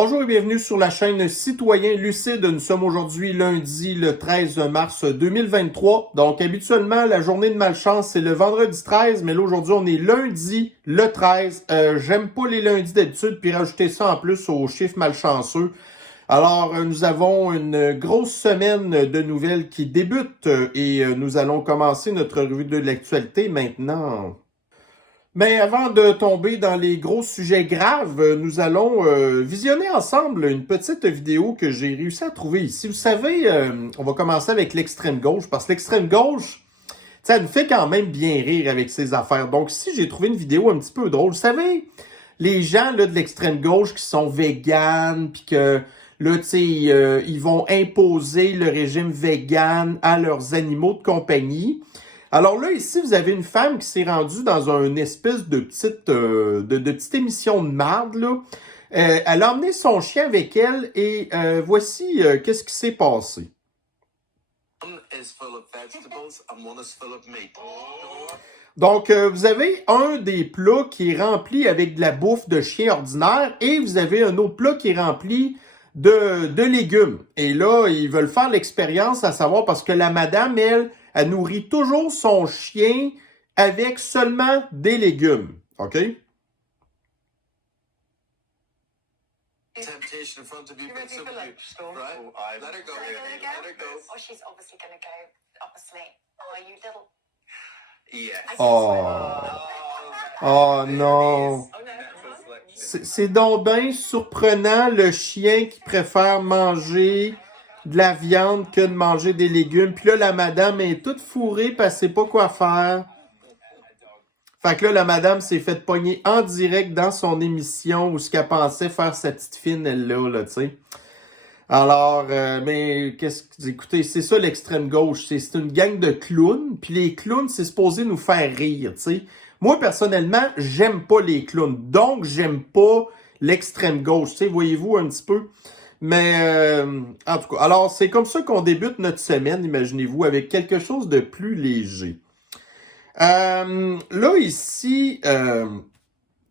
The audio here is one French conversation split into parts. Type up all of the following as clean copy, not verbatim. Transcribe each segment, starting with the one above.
Bonjour et bienvenue sur la chaîne Citoyen Lucide. Nous sommes aujourd'hui lundi le 13 mars 2023. Donc habituellement, la journée de malchance, c'est le vendredi 13, mais là aujourd'hui, on est lundi le 13. J'aime pas les lundis d'habitude, puis rajouter ça en plus au chiffre malchanceux. Alors, nous avons une grosse semaine de nouvelles qui débute et nous allons commencer notre revue de l'actualité maintenant. Mais avant de tomber dans les gros sujets graves, nous allons visionner ensemble une petite vidéo que j'ai réussi à trouver ici. Vous savez, on va commencer avec l'extrême gauche, parce que l'extrême gauche, ça nous fait quand même bien rire avec ses affaires. Donc ici, j'ai trouvé une vidéo un petit peu drôle. Vous savez, les gens là, de l'extrême gauche qui sont véganes, puis que là, tu sais, ils vont imposer le régime vegan à leurs animaux de compagnie. Alors là, ici, vous avez une femme qui s'est rendue dans une espèce de petite émission de marde, là. Elle a emmené son chien avec elle et voici qu'est-ce qui s'est passé. Donc, vous avez un des plats qui est rempli avec de la bouffe de chien ordinaire et vous avez un autre plat qui est rempli de légumes. Et là, ils veulent faire l'expérience à savoir parce que la madame, elle nourrit toujours son chien avec seulement des légumes. OK? Temptation in front of you, but some of you, right? Let her go. Let her go. Oh, she's obviously going to go up asleep. Oh, you little. Yes. Oh non! C'est donc bien surprenant le chien qui préfère manger de la viande que de manger des légumes. Puis là, la madame est toute fourrée parce qu'elle sait pas quoi faire. Fait que là, la madame s'est fait pogner en direct dans son émission où ce qu'elle pensait faire sa petite fine, elle là, tu sais. Alors, mais écoutez, c'est ça l'extrême gauche. C'est une gang de clowns. Puis les clowns, c'est supposé nous faire rire, tu sais. Moi, personnellement, j'aime pas les clowns. Donc, j'aime pas l'extrême gauche. Tu sais, voyez-vous un petit peu. Mais, en tout cas, alors, c'est comme ça qu'on débute notre semaine, imaginez-vous, avec quelque chose de plus léger. Là, ici,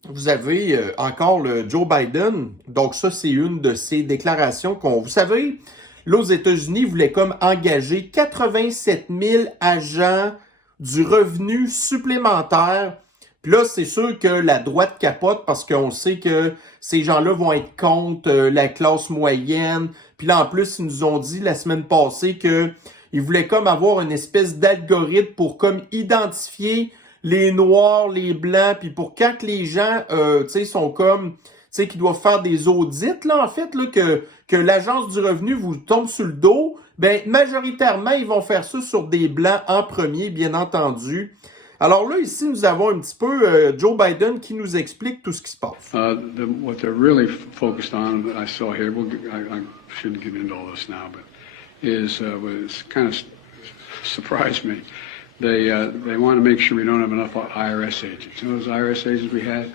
vous avez encore le Joe Biden. Donc, ça, c'est une de ses déclarations qu'on... Vous savez, là, aux États-Unis, ils voulaient comme engager 87 000 agents du revenu supplémentaire. Puis là, c'est sûr que la droite capote parce qu'on sait que ces gens-là vont être contre la classe moyenne. Puis là, en plus, ils nous ont dit la semaine passée que ils voulaient comme avoir une espèce d'algorithme pour comme identifier les noirs, les blancs, puis pour quand les gens, tu sais, sont comme, tu sais, qui doivent faire des audits, là, en fait, là, que l'Agence du revenu vous tombe sur le dos, ben, majoritairement, ils vont faire ça sur des blancs en premier, bien entendu. Alors là, ici, nous avons un petit peu Joe Biden qui nous explique tout ce qui se passe. What they're really focused on, I saw here, I shouldn't get into all this now, but is was kind of surprised me. They want to make sure we don't have enough IRS agents. You know those IRS agents we had?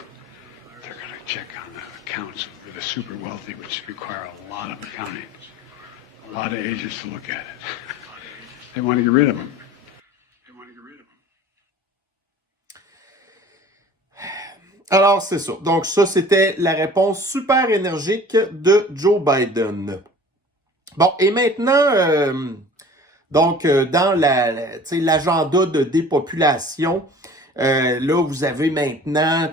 They're going to check on the accounts for the super wealthy, which require a lot of accounting, a lot of agents to look at it. They want to get rid of them. Alors, c'est ça. Donc, ça, c'était la réponse super énergique de Joe Biden. Bon, et maintenant, dans l'agenda de dépopulation, là, vous avez maintenant,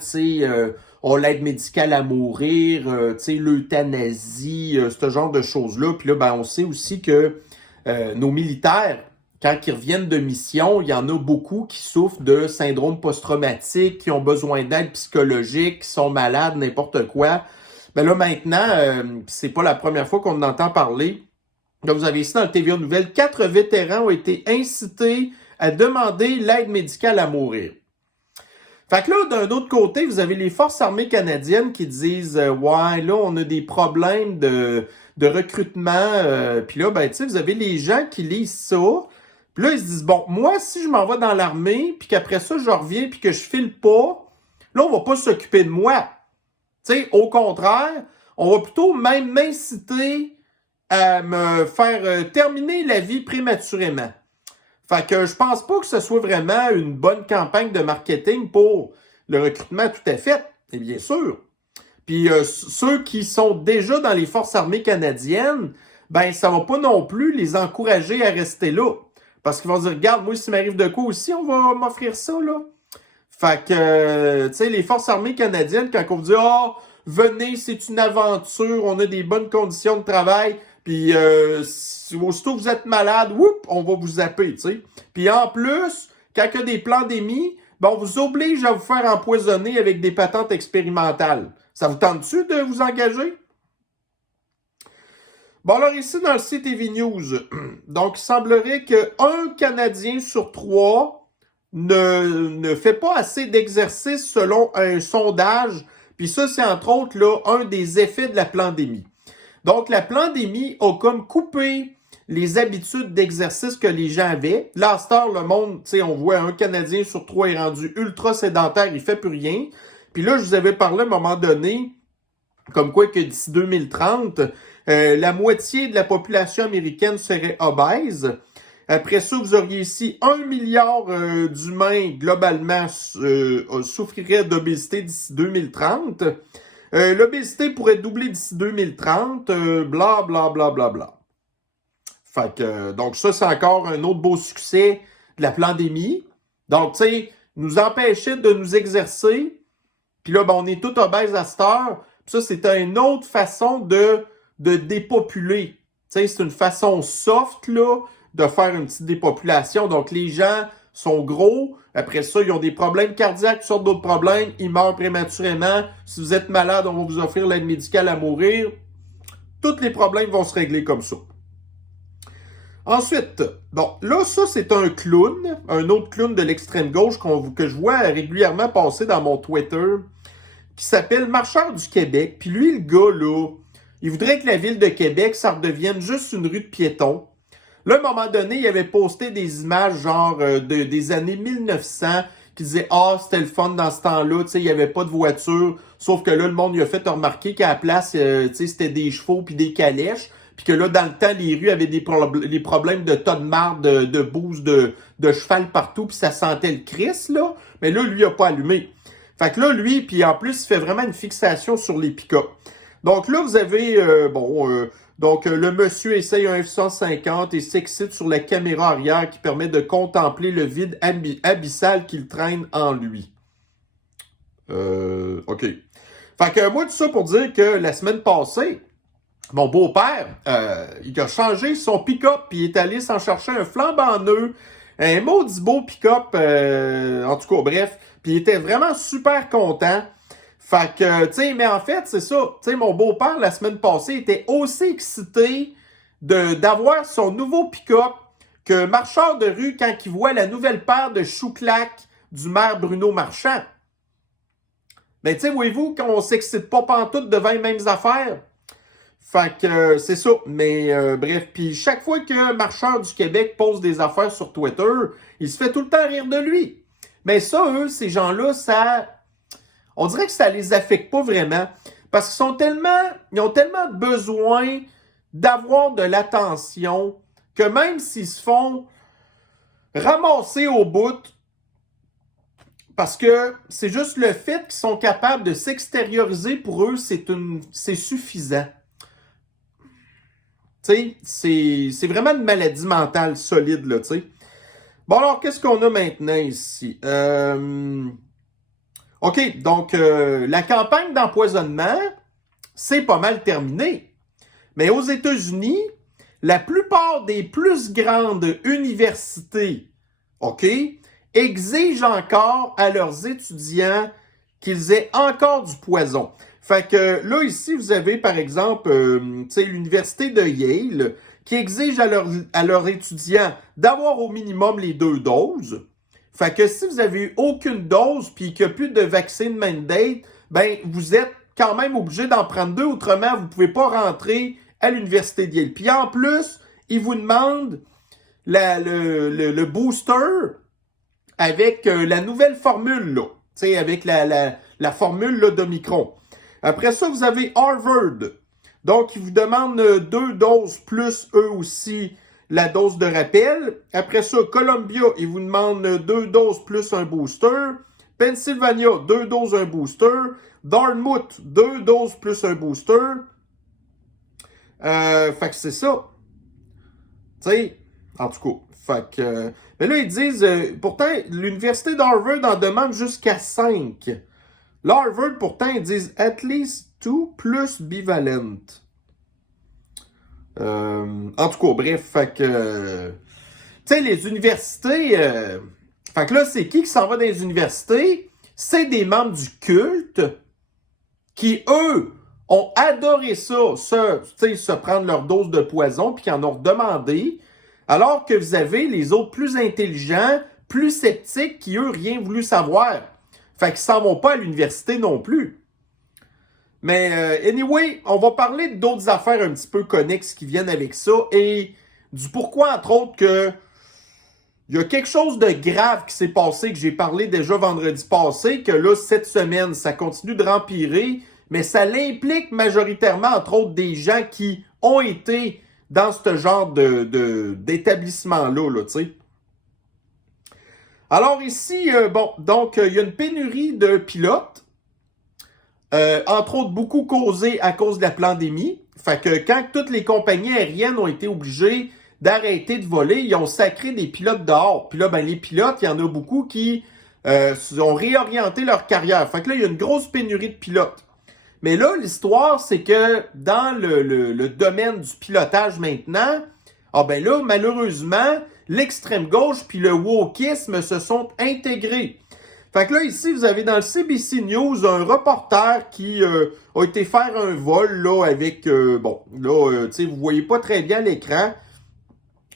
l'aide médicale à mourir, l'euthanasie, ce genre de choses-là. Puis là, ben, on sait aussi que nos militaires, quand ils reviennent de mission, il y en a beaucoup qui souffrent de syndrome post-traumatique, qui ont besoin d'aide psychologique, qui sont malades, n'importe quoi. Ben là, maintenant, c'est pas la première fois qu'on en entend parler. Là, vous avez ici dans le TVA Nouvelles, 4 vétérans ont été incités à demander l'aide médicale à mourir. Fait que là, d'un autre côté, vous avez les Forces armées canadiennes qui disent ouais, là, on a des problèmes de recrutement. Puis là, ben, tu sais, vous avez les gens qui lisent ça. Puis là, ils se disent bon, moi, si je m'en vais dans l'armée, puis qu'après ça, je reviens, puis que je file pas, là, on va pas s'occuper de moi. Tu sais, au contraire, on va plutôt même m'inciter à me faire terminer la vie prématurément. Fait que je pense pas que ce soit vraiment une bonne campagne de marketing pour le recrutement tout à fait, et bien sûr. Puis ceux qui sont déjà dans les forces armées canadiennes, ben ça va pas non plus les encourager à rester là. Parce qu'ils vont dire, regarde, moi, s'il m'arrive de quoi aussi, on va m'offrir ça, là. Fait que, tu sais, les forces armées canadiennes, quand on vous dit, ah, venez, c'est une aventure, on a des bonnes conditions de travail, puis aussitôt que vous êtes malade, whoop, on va vous zapper, tu sais. Puis en plus, quand il y a des pandémies, ben, on vous oblige à vous faire empoisonner avec des patentes expérimentales. Ça vous tente-tu de vous engager? Bon, alors ici, dans le CTV News, donc il semblerait qu'un Canadien sur 3 ne fait pas assez d'exercice selon un sondage. Puis ça, c'est entre autres là, un des effets de la pandémie. Donc, la pandémie a comme coupé les habitudes d'exercice que les gens avaient. Là, à cette heure, le monde, tu sais, on voit un Canadien sur 3 est rendu ultra sédentaire, il fait plus rien. Puis là, je vous avais parlé à un moment donné, comme quoi que d'ici 2030, la moitié de la population américaine serait obèse. Après ça, vous auriez ici 1 milliard d'humains globalement souffriraient d'obésité d'ici 2030. L'obésité pourrait doubler d'ici 2030, bla bla bla bla bla. Fait que, donc ça, c'est encore un autre beau succès de la pandémie. Donc, tu sais, nous empêcher de nous exercer. Puis là, ben, on est tout obèse à cette heure. Puis ça, c'est une autre façon de dépopuler. Tu sais, c'est une façon soft, là, de faire une petite dépopulation. Donc, les gens sont gros. Après ça, ils ont des problèmes cardiaques, toutes sortes d'autres problèmes. Ils meurent prématurément. Si vous êtes malade, on va vous offrir l'aide médicale à mourir. Tous les problèmes vont se régler comme ça. Ensuite, bon, là, ça, c'est un clown, un autre clown de l'extrême gauche que je vois régulièrement passer dans mon Twitter, qui s'appelle Marcheur du Québec. Puis lui, le gars, là, il voudrait que la ville de Québec, ça redevienne juste une rue de piétons. Là, à un moment donné, il avait posté des images genre des années 1900 qui disaient « Ah, c'était le fun dans ce temps-là, tu sais, il n'y avait pas de voiture. » Sauf que là, le monde lui a fait remarquer qu'à la place, tu sais, c'était des chevaux puis des calèches. Puis que là, dans le temps, les rues avaient des problèmes de tas de marde, de bouse, de cheval partout, puis ça sentait le Christ, là. Mais là, lui, il n'a pas allumé. Fait que là, lui, puis en plus, il fait vraiment une fixation sur les pick-up. Donc là, vous avez, le monsieur essaye un F-150 et s'excite sur la caméra arrière qui permet de contempler le vide abyssal qu'il traîne en lui. OK. Fait que moi, tout ça pour dire que la semaine passée, mon beau-père, il a changé son pick-up puis il est allé s'en chercher un flambant neuf, un maudit beau pick-up, en tout cas, bref. Puis il était vraiment super content. Fait que, tu sais, mais en fait, c'est ça. Tu sais, mon beau-père, la semaine passée, était aussi excité d'avoir son nouveau pick-up que marcheur de rue quand il voit la nouvelle paire de chouclacs du maire Bruno Marchand. Mais tu sais, voyez-vous qu'on s'excite pas pantoute devant les mêmes affaires. Fait que c'est ça. Mais bref, puis chaque fois que Marcheur du Québec pose des affaires sur Twitter, il se fait tout le temps rire de lui. Mais ça, eux, ces gens-là, on dirait que ça les affecte pas vraiment. Parce qu'ils ils ont tellement besoin d'avoir de l'attention que même s'ils se font ramasser au bout, parce que c'est juste le fait qu'ils sont capables de s'extérioriser, pour eux, c'est suffisant. Tu sais, c'est vraiment une maladie mentale solide, là, tu sais. Bon, alors, qu'est-ce qu'on a maintenant ici? OK, donc, la campagne d'empoisonnement, c'est pas mal terminé. Mais aux États-Unis, la plupart des plus grandes universités, OK, exigent encore à leurs étudiants qu'ils aient encore du poison. Fait que là, ici, vous avez, par exemple, l'université de Yale qui exige à leurs étudiants d'avoir au minimum les 2 doses. Fait que si vous avez eu aucune dose puis qu'il n'y a plus de vaccin mandate, ben, vous êtes quand même obligé d'en prendre 2. Autrement, vous ne pouvez pas rentrer à l'université de Yale. Puis en plus, ils vous demandent le booster avec la nouvelle formule, là. Tu sais, avec la formule là, d'Omicron. Après ça, vous avez Harvard. Donc, ils vous demandent 2 doses plus eux aussi la dose de rappel. Après ça, Columbia, ils vous demandent 2 doses plus un booster. Pennsylvania, 2 doses, un booster. Dartmouth, 2 doses plus un booster. Fait que c'est ça. Tu sais, en tout cas. Fait que... mais là, ils disent... pourtant, l'université d'Harvard en demande jusqu'à 5. Là, Harvard, pourtant, ils disent at least 2 plus bivalent. En tout cas, bref, fait que... tu sais, les universités... fait que là, c'est qui s'en va dans les universités? C'est des membres du culte qui, eux, ont adoré ça, se prendre leur dose de poison, puis qui en ont demandé, alors que vous avez les autres plus intelligents, plus sceptiques, qui, eux, rien voulu savoir. Fait qu'ils s'en vont pas à l'université non plus. Mais, anyway, on va parler d'autres affaires un petit peu connexes qui viennent avec ça, et du pourquoi, entre autres, que il y a quelque chose de grave qui s'est passé, que j'ai parlé déjà vendredi passé, que là, cette semaine, ça continue de rempirer, mais ça l'implique majoritairement, entre autres, des gens qui ont été dans ce genre d'établissement-là, là, tu sais. Alors ici, bon, donc, il y a une pénurie de pilotes, entre autres, beaucoup causée à cause de la pandémie. Fait que quand toutes les compagnies aériennes ont été obligées d'arrêter de voler, ils ont sacré des pilotes dehors. Puis là, ben les pilotes, il y en a beaucoup qui ont réorienté leur carrière. Fait que là, il y a une grosse pénurie de pilotes. Mais là, l'histoire, c'est que dans le domaine du pilotage maintenant, ah ben là, malheureusement, l'extrême gauche puis le wokisme se sont intégrés. Fait que là, ici, vous avez dans le CBC News un reporter qui a été faire un vol là avec, bon, là, tu sais, vous voyez pas très bien l'écran,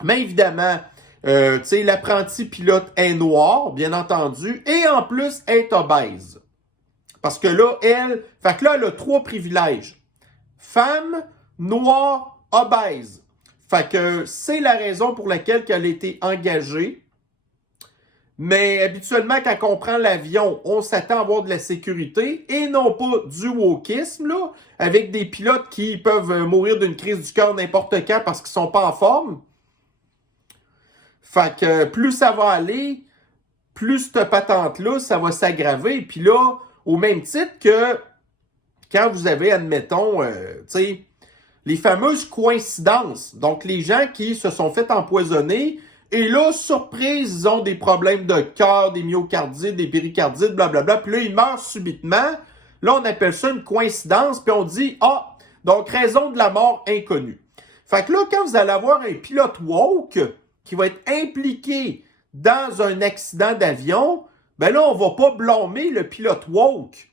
mais évidemment, tu sais, l'apprenti pilote est noir, bien entendu, et en plus, est obèse. Parce que là, fait que là, elle a 3 privilèges. Femme, noire, obèse. Fait que c'est la raison pour laquelle elle a été engagée. Mais habituellement, quand on prend l'avion, on s'attend à avoir de la sécurité et non pas du wokisme, là, avec des pilotes qui peuvent mourir d'une crise du cœur n'importe quand parce qu'ils sont pas en forme. Fait que plus ça va aller, plus cette patente-là, ça va s'aggraver. Puis là, au même titre que quand vous avez, admettons, tu sais, les fameuses coïncidences. Donc, les gens qui se sont fait empoisonner et là, surprise, ils ont des problèmes de cœur, des myocardites, des péricardites, blablabla. Puis là, ils meurent subitement. Là, on appelle ça une coïncidence. Puis on dit, ah, donc raison de la mort inconnue. Fait que là, quand vous allez avoir un pilote woke qui va être impliqué dans un accident d'avion, ben là, on va pas blâmer le pilote woke.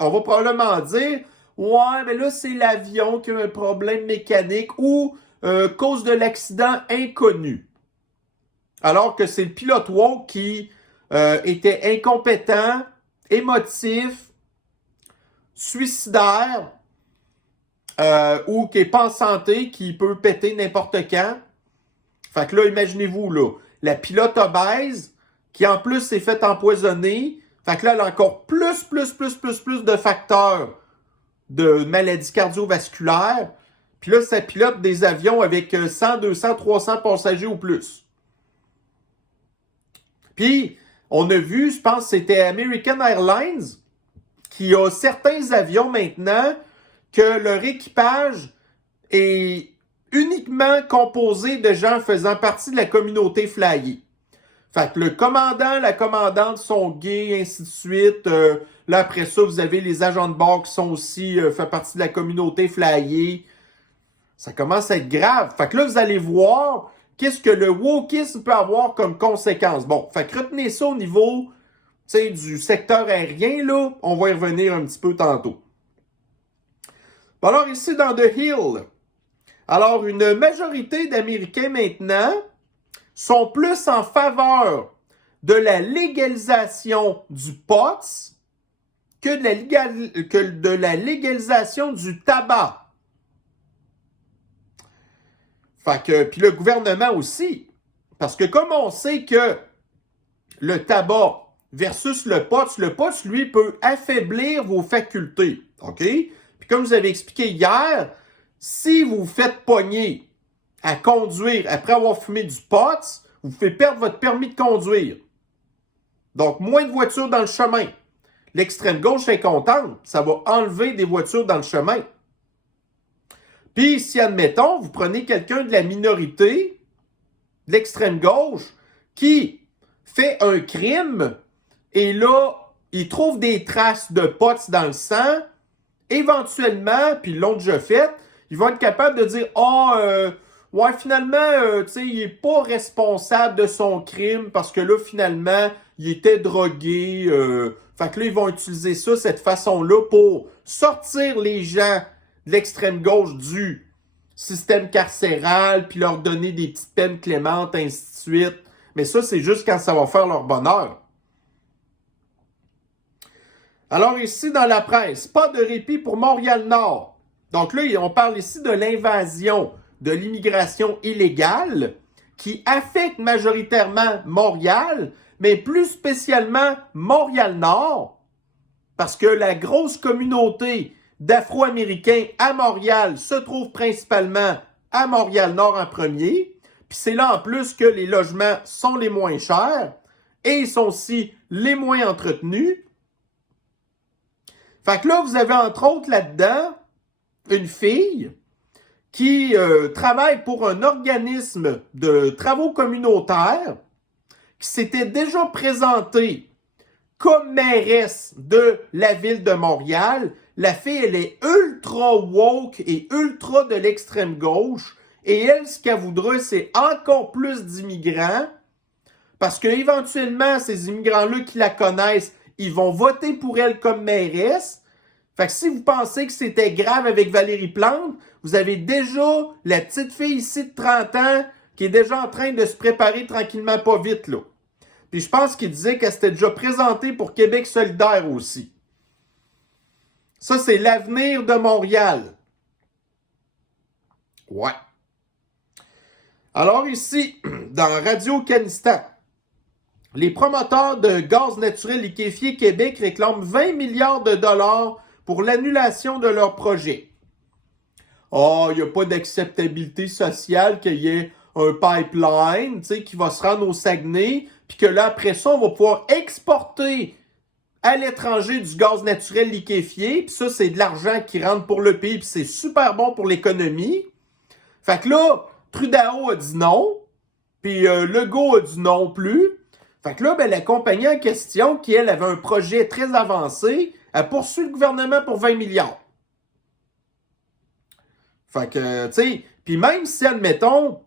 On va probablement dire, ouais, mais là, c'est l'avion qui a un problème mécanique ou cause de l'accident inconnu. Alors que c'est le pilote woke qui était incompétent, émotif, suicidaire, ou qui n'est pas en santé, qui peut péter n'importe quand. Fait que là, imaginez-vous, là, la pilote obèse, qui en plus s'est fait empoisonner, fait que là, elle a encore plus de facteurs de maladies cardiovasculaires. Puis là, ça pilote des avions avec 100, 200, 300 passagers ou plus. Puis, on a vu, je pense que c'était American Airlines, qui a certains avions maintenant que leur équipage est uniquement composé de gens faisant partie de la communauté flyée. Fait que le commandant, la commandante sont gays, ainsi de suite. Là, après ça, vous avez les agents de bord qui sont aussi fait partie de la communauté flyée. Ça commence à être grave. Fait que là, vous allez voir qu'est-ce que le wokisme peut avoir comme conséquence. Bon, fait que retenez ça au niveau, tu sais, du secteur aérien, là. On va y revenir un petit peu tantôt. Alors, ici, dans The Hill, alors, une majorité d'Américains, maintenant, sont plus en faveur de la légalisation du pot que de la légalisation du tabac. Fait que, puis le gouvernement aussi, parce que comme on sait que le tabac versus le pot, lui, peut affaiblir vos facultés, OK? Puis comme je vous avais expliqué hier, si vous vous faites pogner à conduire après avoir fumé du pot, vous faites perdre votre permis de conduire. Donc, moins de voitures dans le chemin. l'extrême gauche est contente. Ça va enlever des voitures dans le chemin. Puis, si, admettons, vous prenez quelqu'un de la minorité, de l'extrême gauche, qui fait un crime, et là, il trouve des traces de potes dans le sang, éventuellement, puis ils l'ont déjà fait, ils vont être capables de dire « ouais, finalement, tu sais, il est pas responsable de son crime, parce que là, finalement, il était drogué. » Fait que là, ils vont utiliser ça, cette façon-là, pour sortir les gens de l'extrême gauche du système carcéral, puis leur donner des petites peines clémentes, ainsi de suite. Mais ça, c'est juste quand ça va faire leur bonheur. Alors ici, dans la presse, pas de répit pour Montréal-Nord. Donc là, on parle ici de l'invasion de l'immigration illégale qui affecte majoritairement Montréal, mais plus spécialement Montréal-Nord, parce que la grosse communauté d'Afro-Américains à Montréal se trouve principalement à Montréal-Nord en premier. Puis c'est là en plus que les logements sont les moins chers et ils sont aussi les moins entretenus. Fait que là, vous avez entre autres là-dedans une fille qui travaille pour un organisme de travaux communautaires qui s'était déjà présentée comme mairesse de la ville de Montréal. La fille, elle est ultra woke et ultra de l'extrême gauche. Et elle, ce qu'elle voudrait, c'est encore plus d'immigrants. Parce que éventuellement, ces immigrants-là qui la connaissent, ils vont voter pour elle comme mairesse. Fait que si vous pensez que c'était grave avec Valérie Plante, vous avez déjà la petite fille ici de 30 ans qui est déjà en train de se préparer tranquillement pas vite, là. Puis je pense qu'il disait qu'elle s'était déjà présentée pour Québec solidaire aussi. Ça, c'est l'avenir de Montréal. Ouais. Alors ici, dans Radio-Canistan, les promoteurs de gaz naturel liquéfié Québec réclament 20 milliards de dollars pour l'annulation de leur projet. Oh, il n'y a pas d'acceptabilité sociale qu'il y ait un pipeline, tu sais, qui va se rendre au Saguenay, puis que là, après ça, on va pouvoir exporter à l'étranger du gaz naturel liquéfié, puis ça, c'est de l'argent qui rentre pour le pays, puis c'est super bon pour l'économie. Fait que là, Trudeau a dit non, puis Legault a dit non plus. Fait que là, ben, la compagnie en question, qui, elle, avait un projet très avancé, a poursuivi le gouvernement pour 20 milliards. Fait que, tu sais, puis même si, admettons,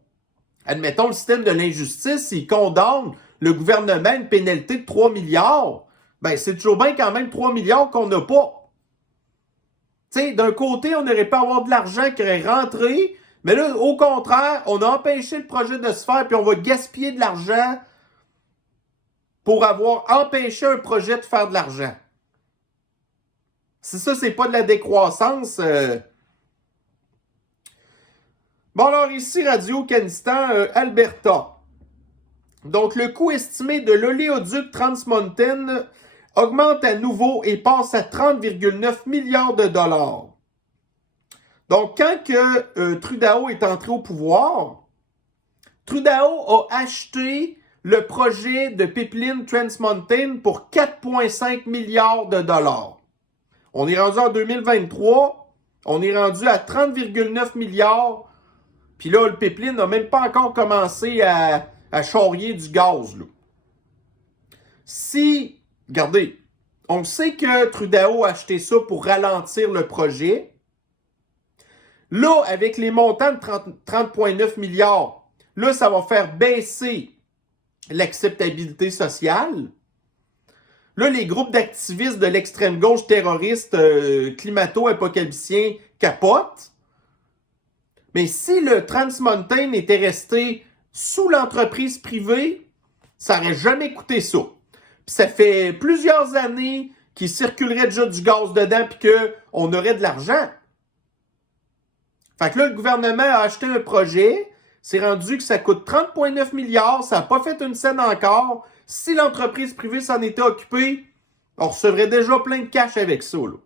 le système de l'injustice, il condamne le gouvernement à une pénalité de 3 milliards, ben c'est toujours bien quand même 3 milliards qu'on n'a pas. Tu sais, d'un côté, on aurait pu avoir de l'argent qui aurait rentré, mais là, au contraire, on a empêché le projet de se faire, puis on va gaspiller de l'argent pour avoir empêché un projet de faire de l'argent. Si ça, c'est pas de la décroissance... Bon, alors ici, Radio-Canistan, Alberta. Donc, le coût estimé de l'oléoduc Trans Mountain augmente à nouveau et passe à 30,9 milliards de dollars. Donc, quand que Trudeau est entré au pouvoir, Trudeau a acheté le projet de pipeline Trans Mountain pour 4,5 milliards de dollars. On est rendu en 2023, on est rendu à 30,9 milliards. Puis là, le pipeline n'a même pas encore commencé à charrier du gaz, là. Si, regardez, on sait que Trudeau a acheté ça pour ralentir le projet. Là, avec les montants de 30,9 milliards, là, ça va faire baisser l'acceptabilité sociale. Là, les groupes d'activistes de l'extrême gauche terroriste climato-apocalyptien capotent. Mais si le Trans Mountain était resté sous l'entreprise privée, ça n'aurait jamais coûté ça. Puis ça fait plusieurs années qu'il circulerait déjà du gaz dedans puis qu'on aurait de l'argent. Fait que là, le gouvernement a acheté un projet, c'est rendu que ça coûte 30,9 milliards, ça n'a pas fait une scène encore. Si l'entreprise privée s'en était occupée, on recevrait déjà plein de cash avec ça, là.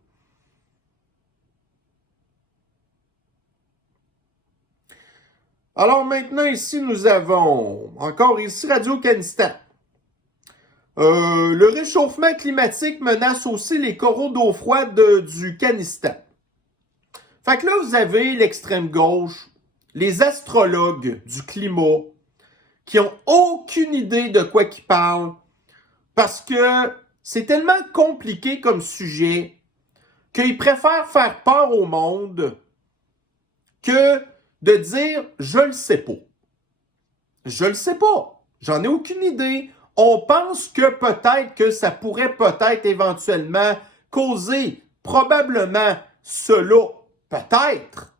Alors maintenant, ici, nous avons encore ici Radio-Canistan. Le réchauffement climatique menace aussi les coraux d'eau froide du Kanistan. Fait que là, vous avez l'extrême gauche, les astrologues du climat, qui ont aucune idée de quoi qu'ils parlent, parce que c'est tellement compliqué comme sujet qu'ils préfèrent faire peur au monde que de dire « je le sais pas ». Je le sais pas. J'en ai aucune idée. On pense que peut-être que ça pourrait peut-être éventuellement causer probablement cela. Peut-être.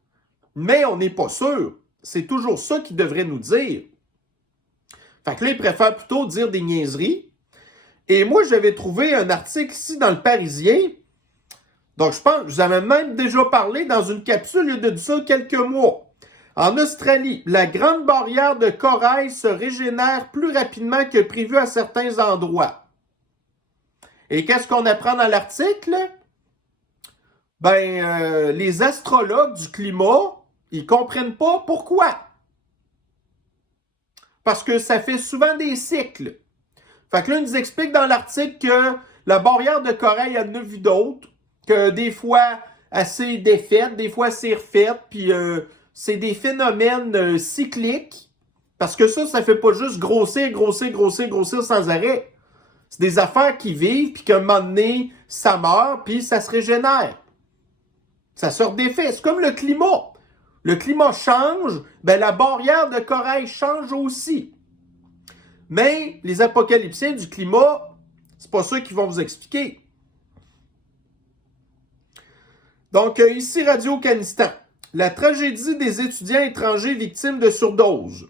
Mais on n'est pas sûr. C'est toujours ça qu'ils devraient nous dire. Fait que là, ils préfèrent plutôt dire des niaiseries. Et moi, j'avais trouvé un article ici dans le Parisien. Donc, je pense que je vous avais même déjà parlé dans une capsule il y a de ça quelques mois. En Australie, la grande barrière de corail se régénère plus rapidement que prévu à certains endroits. Et qu'est-ce qu'on apprend dans l'article? Les astrologues du climat, ils comprennent pas pourquoi. Parce que ça fait souvent des cycles. Fait que là, ils nous expliquent dans l'article que la barrière de corail, elle en a vu d'autres, que des fois, elle s'est défaite, des fois, elle s'est refaite, puis c'est des phénomènes cycliques, parce que ça fait pas juste grossir sans arrêt. C'est des affaires qui vivent, puis qu'à un moment donné, ça meurt, puis ça se régénère. Ça se redéfait. C'est comme le climat. Le climat change, la barrière de corail change aussi. Mais les apocalyptiens du climat, c'est pas ça qu'ils vont vous expliquer. Donc, ici, Radio-Canistan. La tragédie des étudiants étrangers victimes de surdose.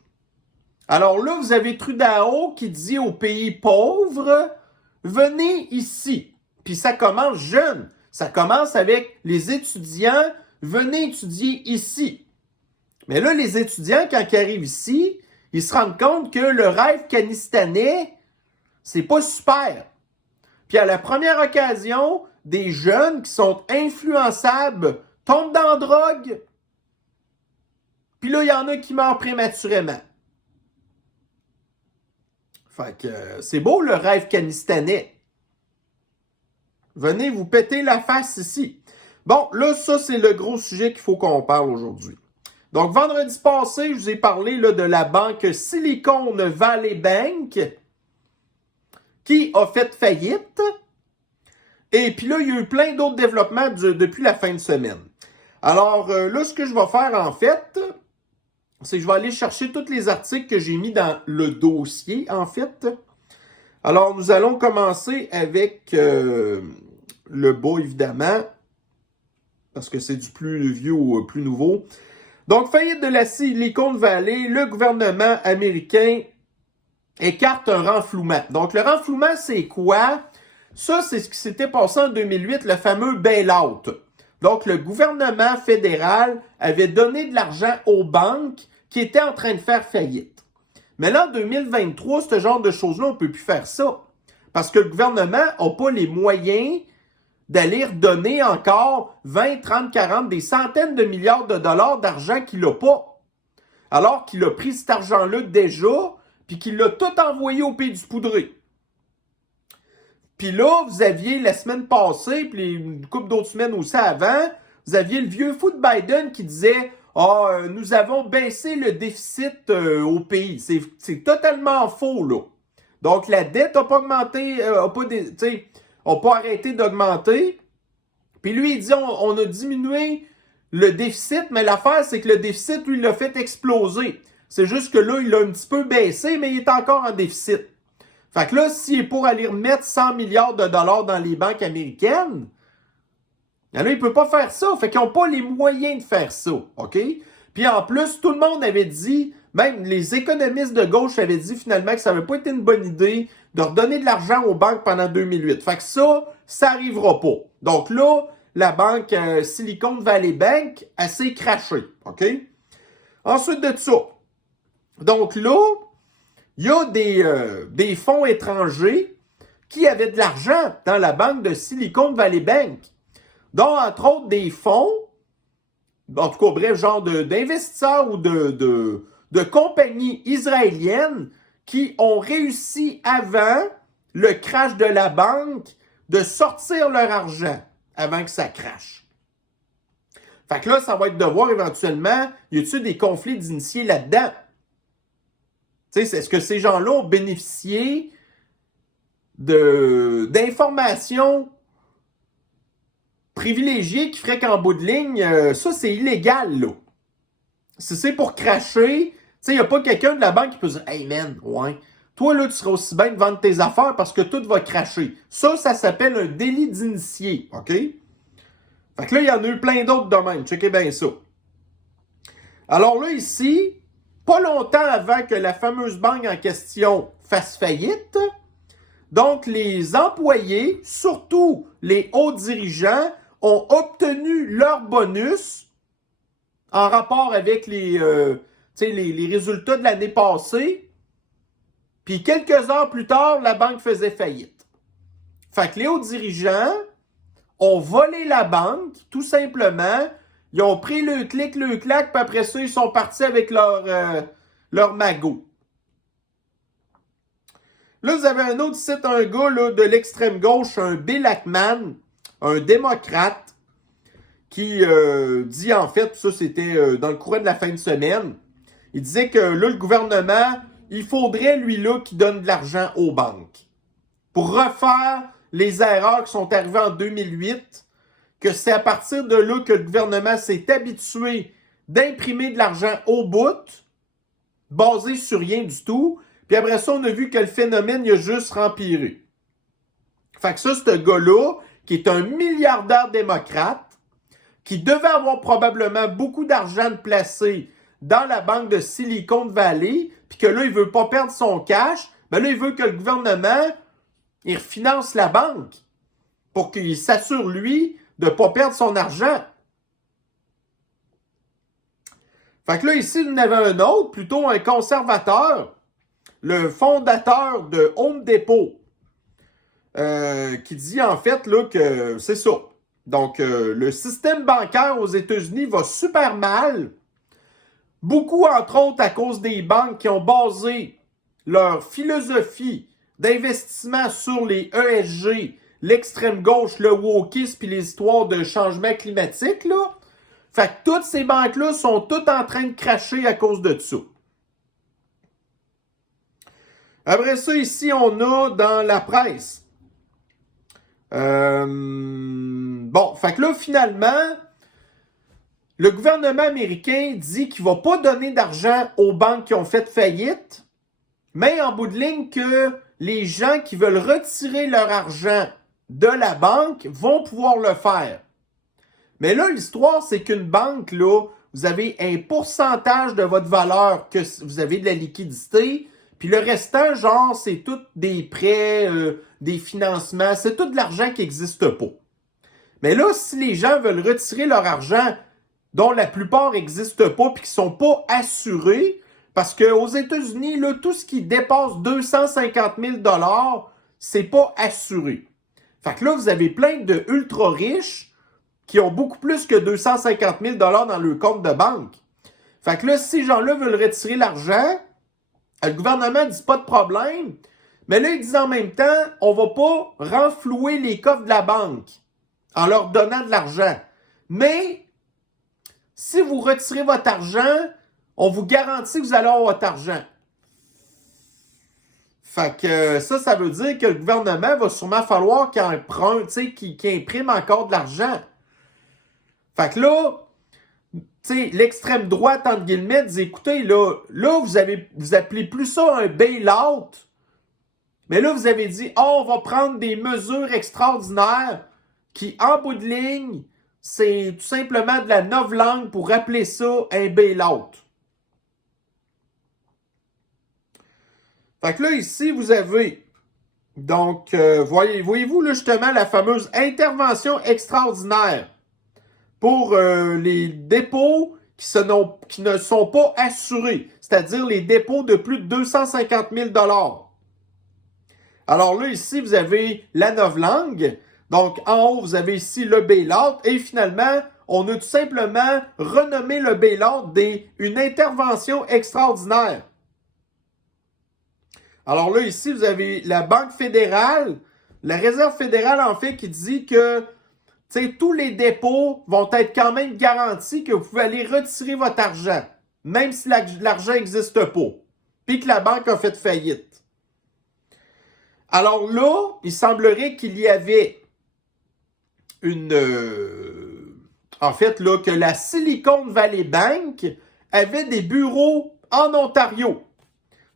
Alors là, vous avez Trudeau qui dit aux pays pauvres, venez ici. Puis ça commence jeune. Ça commence avec les étudiants, venez étudier ici. Mais là, les étudiants, quand ils arrivent ici, ils se rendent compte que le rêve canistanais, c'est pas super. Puis à la première occasion, des jeunes qui sont influençables tombent dans la drogue. Puis là, il y en a qui meurent prématurément. Fait que c'est beau le rêve canistanais. Venez vous péter la face ici. Bon, là, ça, c'est le gros sujet qu'il faut qu'on parle aujourd'hui. Donc, vendredi passé, je vous ai parlé là, de la banque Silicon Valley Bank qui a fait faillite. Et puis là, il y a eu plein d'autres développements depuis la fin de semaine. Alors, là, ce que je vais faire, en fait, c'est que je vais aller chercher tous les articles que j'ai mis dans le dossier, en fait. Alors, nous allons commencer avec le bas, évidemment, parce que c'est du plus vieux au plus nouveau. Donc, faillite de la Silicon Valley, le gouvernement américain écarte un renflouement. Donc, le renflouement, c'est quoi? Ça, c'est ce qui s'était passé en 2008, le fameux bail-out. Donc, le gouvernement fédéral avait donné de l'argent aux banques qui étaient en train de faire faillite. Mais là, en 2023, ce genre de choses-là, on ne peut plus faire ça. Parce que le gouvernement n'a pas les moyens d'aller redonner encore 20, 30, 40, des centaines de milliards de dollars d'argent qu'il n'a pas. Alors qu'il a pris cet argent-là déjà, puis qu'il l'a tout envoyé au pays du poudré. Puis là, vous aviez la semaine passée, puis une couple d'autres semaines aussi avant, vous aviez le vieux fou de Biden qui disait « Ah, nous avons baissé le déficit au pays. » C'est totalement faux, là. Donc, la dette n'a pas augmenté, n'a pas arrêté d'augmenter. Puis lui, il dit on a diminué le déficit, mais l'affaire, c'est que le déficit, lui, il l'a fait exploser. C'est juste que là, il a un petit peu baissé, mais il est encore en déficit. Fait que là, s'il est pour aller remettre 100 milliards de dollars dans les banques américaines, là, il ne peut pas faire ça. Fait qu'ils n'ont pas les moyens de faire ça, OK? Puis en plus, tout le monde avait dit, même les économistes de gauche avaient dit finalement que ça n'avait pas été une bonne idée de redonner de l'argent aux banques pendant 2008. Fait que ça n'arrivera pas. Donc là, la banque Silicon Valley Bank, elle s'est crachée, OK? Ensuite de ça, donc là, il y a des fonds étrangers qui avaient de l'argent dans la banque de Silicon Valley Bank, dont entre autres des fonds, en tout cas, bref, genre d'investisseurs ou de compagnies israéliennes qui ont réussi avant le crash de la banque de sortir leur argent avant que ça crache. Fait que là, ça va être de voir éventuellement, y a-t-il des conflits d'initiés là-dedans? Tu sais, est-ce que ces gens-là ont bénéficié d'informations privilégiées qui feraient qu'en bout de ligne, ça, c'est illégal, là. Si c'est pour cracher, tu sais, il n'y a pas quelqu'un de la banque qui peut dire « Hey man, ouais, toi, là, tu seras aussi bien de vendre tes affaires parce que tout va cracher. » Ça s'appelle un délit d'initié, OK? Fait que là, il y en a eu plein d'autres domaines. Checkez bien ça. Alors là, ici, pas longtemps avant que la fameuse banque en question fasse faillite, donc les employés, surtout les hauts dirigeants, ont obtenu leur bonus en rapport avec les résultats de l'année passée. Puis quelques heures plus tard, la banque faisait faillite. Fait que les hauts dirigeants ont volé la banque, tout simplement. Ils ont pris le clic, le clac, puis après ça, ils sont partis avec leur magot. Là, vous avez un autre site, un gars là, de l'extrême gauche, un Bill Ackman, un démocrate, qui dit en fait, ça c'était dans le courant de la fin de semaine, il disait que là, le gouvernement, il faudrait, lui là, qu'il donne de l'argent aux banques pour refaire les erreurs qui sont arrivées en 2008, que c'est à partir de là que le gouvernement s'est habitué d'imprimer de l'argent au bout, basé sur rien du tout, puis après ça, on a vu que le phénomène il a juste empiré. Fait que ça, ce gars-là, qui est un milliardaire démocrate, qui devait avoir probablement beaucoup d'argent de placé dans la banque de Silicon Valley, puis que là, il veut pas perdre son cash, ben là, il veut que le gouvernement, il refinance la banque pour qu'il s'assure, lui, de ne pas perdre son argent. Fait que là, ici, vous en avez un autre, plutôt un conservateur, le fondateur de Home Depot, qui dit en fait là que c'est ça. Donc, le système bancaire aux États-Unis va super mal. Beaucoup, entre autres, à cause des banques qui ont basé leur philosophie d'investissement sur les ESG, l'extrême gauche, le wokisme puis les histoires de changement climatique, là. Fait que toutes ces banques-là sont toutes en train de cracher à cause de ça. Après ça, ici, on a dans la presse. Bon, fait que là, finalement, le gouvernement américain dit qu'il ne va pas donner d'argent aux banques qui ont fait faillite, mais en bout de ligne que les gens qui veulent retirer leur argent de la banque vont pouvoir le faire. Mais là, l'histoire, c'est qu'une banque, là, vous avez un pourcentage de votre valeur que vous avez de la liquidité, puis le restant, genre, c'est tout des prêts, des financements, c'est tout de l'argent qui n'existe pas. Mais là, si les gens veulent retirer leur argent, dont la plupart n'existent pas puis qui ne sont pas assurés, parce qu'aux États-Unis, là, tout ce qui dépasse 250 000 $, c'est pas assuré. Fait que là, vous avez plein de ultra riches qui ont beaucoup plus que 250 000 $ dans leur compte de banque. Fait que là, si ces gens-là veulent retirer l'argent, le gouvernement ne dit pas de problème, mais là, ils disent en même temps, on va pas renflouer les coffres de la banque en leur donnant de l'argent. Mais, si vous retirez votre argent, on vous garantit que vous allez avoir votre argent. Fait que ça veut dire que le gouvernement va sûrement falloir qu'il emprunte, qu'il imprime encore de l'argent. Fait que là, l'extrême droite, entre guillemets, dit, écoutez, là vous appelez plus ça un bail-out, mais là, vous avez dit, on va prendre des mesures extraordinaires qui, en bout de ligne, c'est tout simplement de la novlangue pour appeler ça un bail-out. Fait que là, ici, vous avez, donc, voyez-vous là, justement, la fameuse intervention extraordinaire pour les dépôts qui ne sont pas assurés, c'est-à-dire les dépôts de plus de 250 000 $. Alors là, ici, vous avez la novlangue. Donc, en haut, vous avez ici le bail-out. Et finalement, on a tout simplement renommé le bail-out une intervention extraordinaire. Alors là, ici, vous avez la Banque fédérale, la Réserve fédérale, en fait, qui dit que tous les dépôts vont être quand même garantis que vous pouvez aller retirer votre argent, même si l'argent n'existe pas, puis que la banque a fait faillite. Alors là, il semblerait qu'il y avait en fait, là, que la Silicon Valley Bank avait des bureaux en Ontario.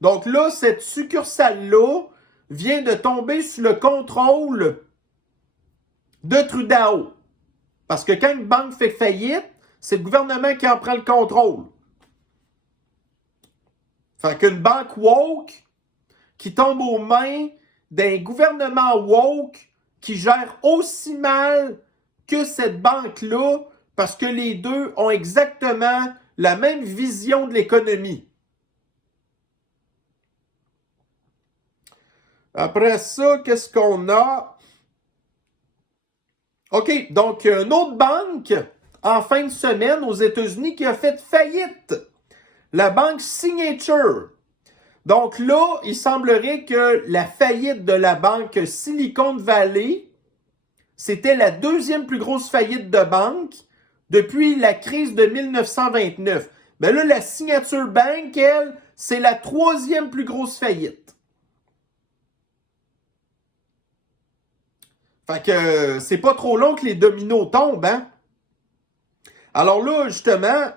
Donc là, cette succursale-là vient de tomber sous le contrôle de Trudeau. Parce que quand une banque fait faillite, c'est le gouvernement qui en prend le contrôle. Fait qu'une banque woke qui tombe aux mains d'un gouvernement woke qui gère aussi mal que cette banque-là, parce que les deux ont exactement la même vision de l'économie. Après ça, qu'est-ce qu'on a? OK, donc une autre banque en fin de semaine aux États-Unis qui a fait faillite. La banque Signature. Donc là, il semblerait que la faillite de la banque Silicon Valley, c'était la deuxième plus grosse faillite de banque depuis la crise de 1929. Ben là, la Signature Bank, elle, c'est la troisième plus grosse faillite. Fait que c'est pas trop long que les dominos tombent, hein? Alors là, justement,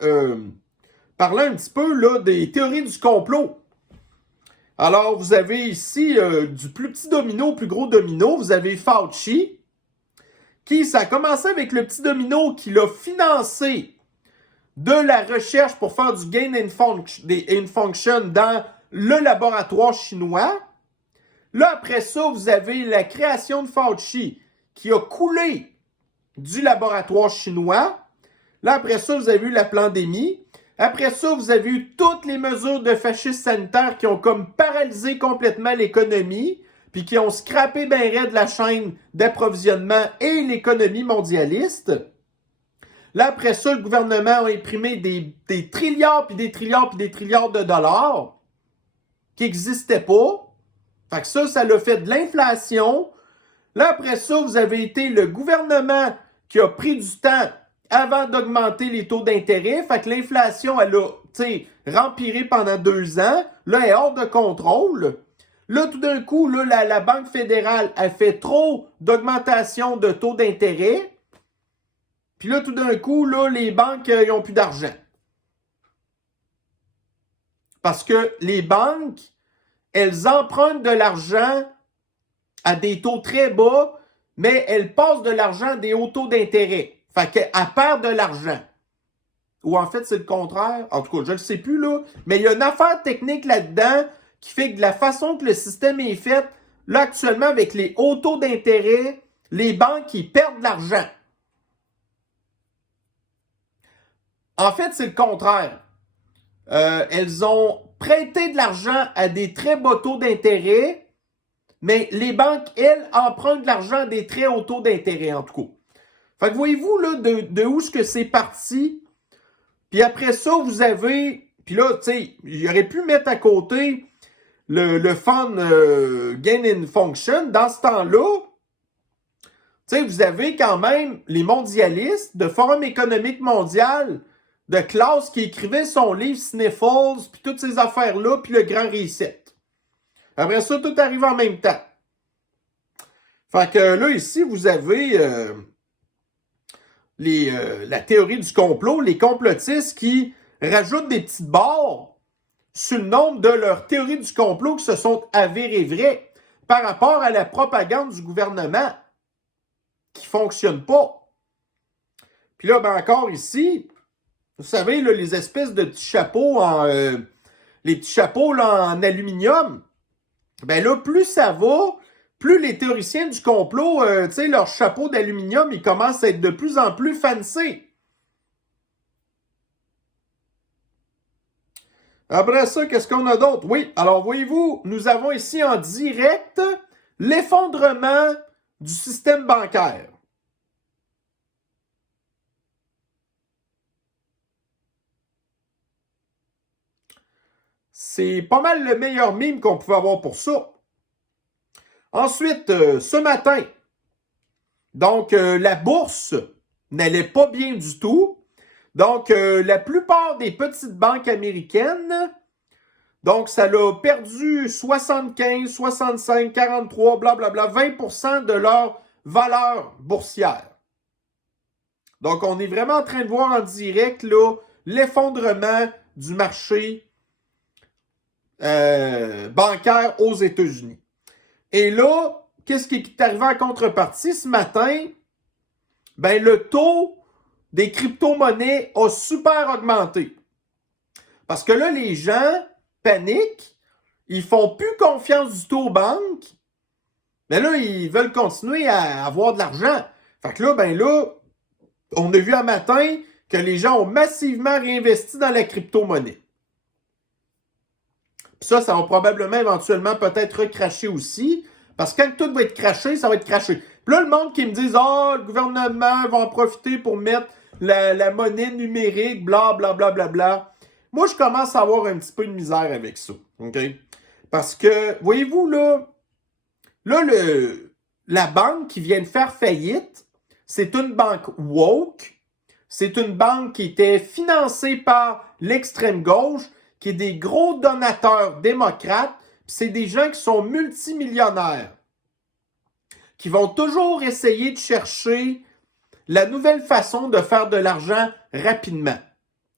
parlons un petit peu là, des théories du complot. Alors, vous avez ici du plus petit domino au plus gros domino, vous avez Fauci, ça a commencé avec le petit domino qui l'a financé de la recherche pour faire du gain in function dans le laboratoire chinois. Là, après ça, vous avez la création de Fauci qui a coulé du laboratoire chinois. Là, après ça, vous avez eu la pandémie. Après ça, vous avez eu toutes les mesures de fascisme sanitaire qui ont comme paralysé complètement l'économie, puis qui ont scrappé ben raide la chaîne d'approvisionnement et l'économie mondialiste. Là, après ça, le gouvernement a imprimé des trilliards, puis des trilliards, puis des trilliards de dollars qui n'existaient pas. Fait que ça l'a fait de l'inflation. Là, après ça, vous avez été le gouvernement qui a pris du temps avant d'augmenter les taux d'intérêt. Fait que l'inflation, elle a, rempiré pendant 2 ans. Là, elle est hors de contrôle. Là, tout d'un coup, là, la Banque fédérale a fait trop d'augmentation de taux d'intérêt. Puis là, tout d'un coup, là, les banques, ils n'ont plus d'argent. Parce que les banques, elles empruntent de l'argent à des taux très bas, mais elles passent de l'argent à des hauts taux d'intérêt. Fait qu'elle perd de l'argent. Ou en fait, c'est le contraire. En tout cas, je ne sais plus, là. Mais il y a une affaire technique là-dedans qui fait que de la façon que le système est fait, là, actuellement, avec les hauts taux d'intérêt, les banques, ils perdent de l'argent. En fait, c'est le contraire. Elles ont prêté de l'argent à des très bas taux d'intérêt, mais les banques, elles, empruntent de l'argent à des très hauts taux d'intérêt, en tout cas. Fait que voyez-vous, là, de où est-ce que c'est parti? Puis après ça, vous avez... Puis là, tu sais, j'aurais pu mettre à côté le fund gain in function. Dans ce temps-là, tu sais, vous avez quand même les mondialistes de Forum économique mondial, de Klaus qui écrivait son livre Sniffles, puis toutes ces affaires-là, puis le Grand Reset. Après ça, tout arrive en même temps. Fait que là, ici, vous avez la théorie du complot, les complotistes qui rajoutent des petites barres sur le nombre de leurs théories du complot qui se sont avérées vraies par rapport à la propagande du gouvernement qui fonctionne pas. Puis là, ben encore ici, vous savez, là, les espèces de petits chapeaux les petits chapeaux là, en aluminium, ben là, plus ça va, plus les théoriciens du complot, tu sais, leurs chapeaux d'aluminium, ils commencent à être de plus en plus fancy. Après ça, qu'est-ce qu'on a d'autre? Oui, alors voyez-vous, nous avons ici en direct l'effondrement du système bancaire. C'est pas mal le meilleur meme qu'on pouvait avoir pour ça. Ensuite, ce matin, donc la bourse n'allait pas bien du tout. Donc, la plupart des petites banques américaines, donc ça l'a perdu 75, 65, 43, blablabla, 20% de leur valeur boursière. Donc, on est vraiment en train de voir en direct là, l'effondrement du marché bancaire aux États-Unis. Et là, qu'est-ce qui est arrivé en contrepartie ce matin? Ben, le taux des crypto-monnaies a super augmenté. Parce que là, les gens paniquent, ils font plus confiance du tout aux banques, mais là, ils veulent continuer à avoir de l'argent. Fait que là, ben là, on a vu un matin que les gens ont massivement réinvesti dans la crypto-monnaie. Puis ça va probablement éventuellement peut-être recracher aussi, parce que quand tout va être craché, ça va être craché. Puis là, le monde qui me dit « Ah, le gouvernement va en profiter pour mettre la monnaie numérique, bla, bla, bla, bla, bla. » Moi, je commence à avoir un petit peu de misère avec ça. OK? Parce que, voyez-vous, là, la banque qui vient de faire faillite, c'est une banque woke. C'est une banque qui était financée par l'extrême gauche, qui est des gros donateurs démocrates. C'est des gens qui sont multimillionnaires, qui vont toujours essayer de chercher la nouvelle façon de faire de l'argent rapidement.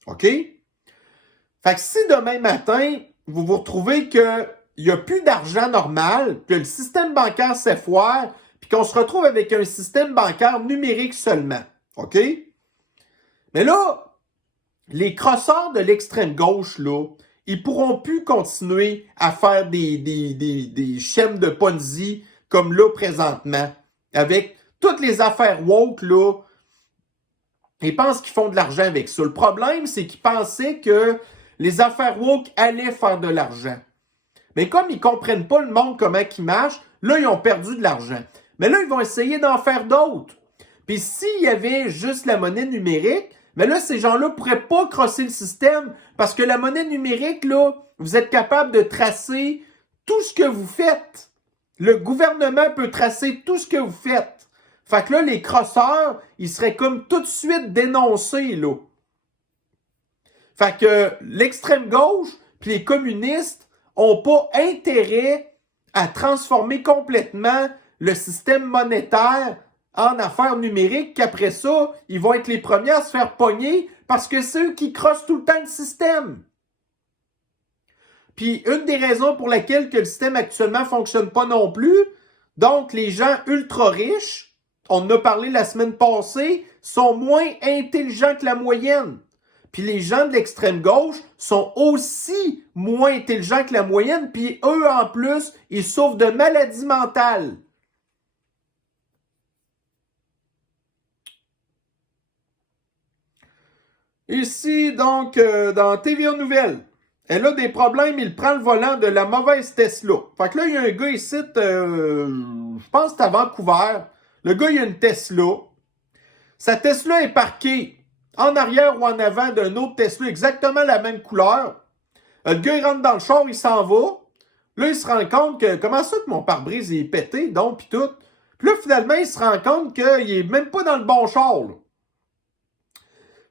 OK? Fait que si demain matin, vous vous retrouvez qu'il n'y a plus d'argent normal, que le système bancaire s'effoire, puis qu'on se retrouve avec un système bancaire numérique seulement. OK? Mais là, les crosseurs de l'extrême gauche, là, ils pourront plus continuer à faire des schèmes de Ponzi comme là présentement. Avec toutes les affaires woke, là, ils pensent qu'ils font de l'argent avec ça. Le problème, c'est qu'ils pensaient que les affaires woke allaient faire de l'argent. Mais comme ils ne comprennent pas le monde, comment il marche, là, ils ont perdu de l'argent. Mais là, ils vont essayer d'en faire d'autres. Puis s'il y avait juste la monnaie numérique, mais là, ces gens-là ne pourraient pas crosser le système parce que la monnaie numérique, là, vous êtes capable de tracer tout ce que vous faites. Le gouvernement peut tracer tout ce que vous faites. Fait que là, les crosseurs, ils seraient comme tout de suite dénoncés, là. Fait que l'extrême gauche puis les communistes n'ont pas intérêt à transformer complètement le système monétaire en affaires numériques, qu'après ça, ils vont être les premiers à se faire pogner parce que c'est eux qui crossent tout le temps le système. Puis une des raisons pour lesquelles que le système actuellement ne fonctionne pas non plus, donc les gens ultra riches, on en a parlé la semaine passée, sont moins intelligents que la moyenne. Puis les gens de l'extrême gauche sont aussi moins intelligents que la moyenne, puis eux en plus, ils souffrent de maladies mentales. Ici, donc, dans TVA Nouvelles, elle a des problèmes, il prend le volant de la mauvaise Tesla. Fait que là, il y a un gars ici, je pense que c'est à Vancouver. Le gars, il a une Tesla. Sa Tesla est parquée en arrière ou en avant d'un autre Tesla, exactement la même couleur. Le gars, il rentre dans le char, il s'en va. Là, il se rend compte que, comment ça que mon pare-brise est pété, donc, pis tout. Puis là, finalement, il se rend compte qu'il est même pas dans le bon char, là.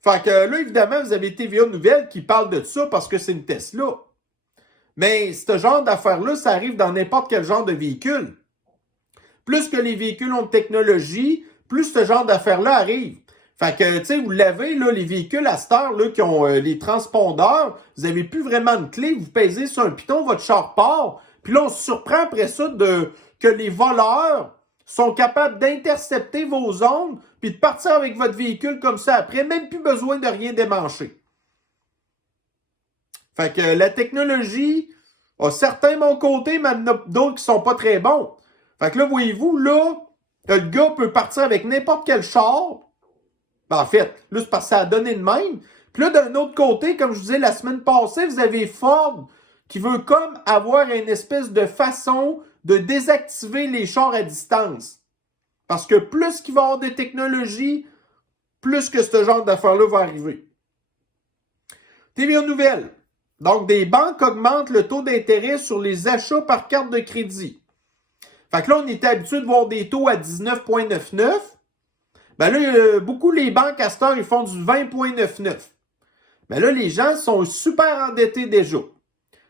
Fait que là, évidemment, vous avez TVA Nouvelles qui parle de ça parce que c'est une Tesla. Mais ce genre d'affaires-là, ça arrive dans n'importe quel genre de véhicule. Plus que les véhicules ont de technologie, plus ce genre d'affaires-là arrive. Fait que, tu sais, vous l'avez, là, les véhicules à cette heure, là, qui ont les transpondeurs, vous n'avez plus vraiment de clé, vous pèsez sur un piton, votre char part, puis là, on se surprend après ça que les voleurs sont capables d'intercepter vos ondes, puis de partir avec votre véhicule comme ça après, même plus besoin de rien démancher. Fait que la technologie a certains bons côtés, mais il y en a d'autres qui sont pas très bons. Fait que là, voyez-vous, là, le gars peut partir avec n'importe quel char. Ben, en fait, là, c'est parce que ça a donné de même. Puis là, d'un autre côté, comme je vous disais la semaine passée, vous avez Ford qui veut comme avoir une espèce de façon de désactiver les chars à distance. Parce que plus qu'il va y avoir de technologie, plus que ce genre d'affaires-là va arriver. TVA Nouvelles. Donc, des banques augmentent le taux d'intérêt sur les achats par carte de crédit. Fait que là, on était habitué de voir des taux à 19,99. Ben là, beaucoup les banques à cette heure, ils font du 20,99. Mais là, les gens sont super endettés déjà.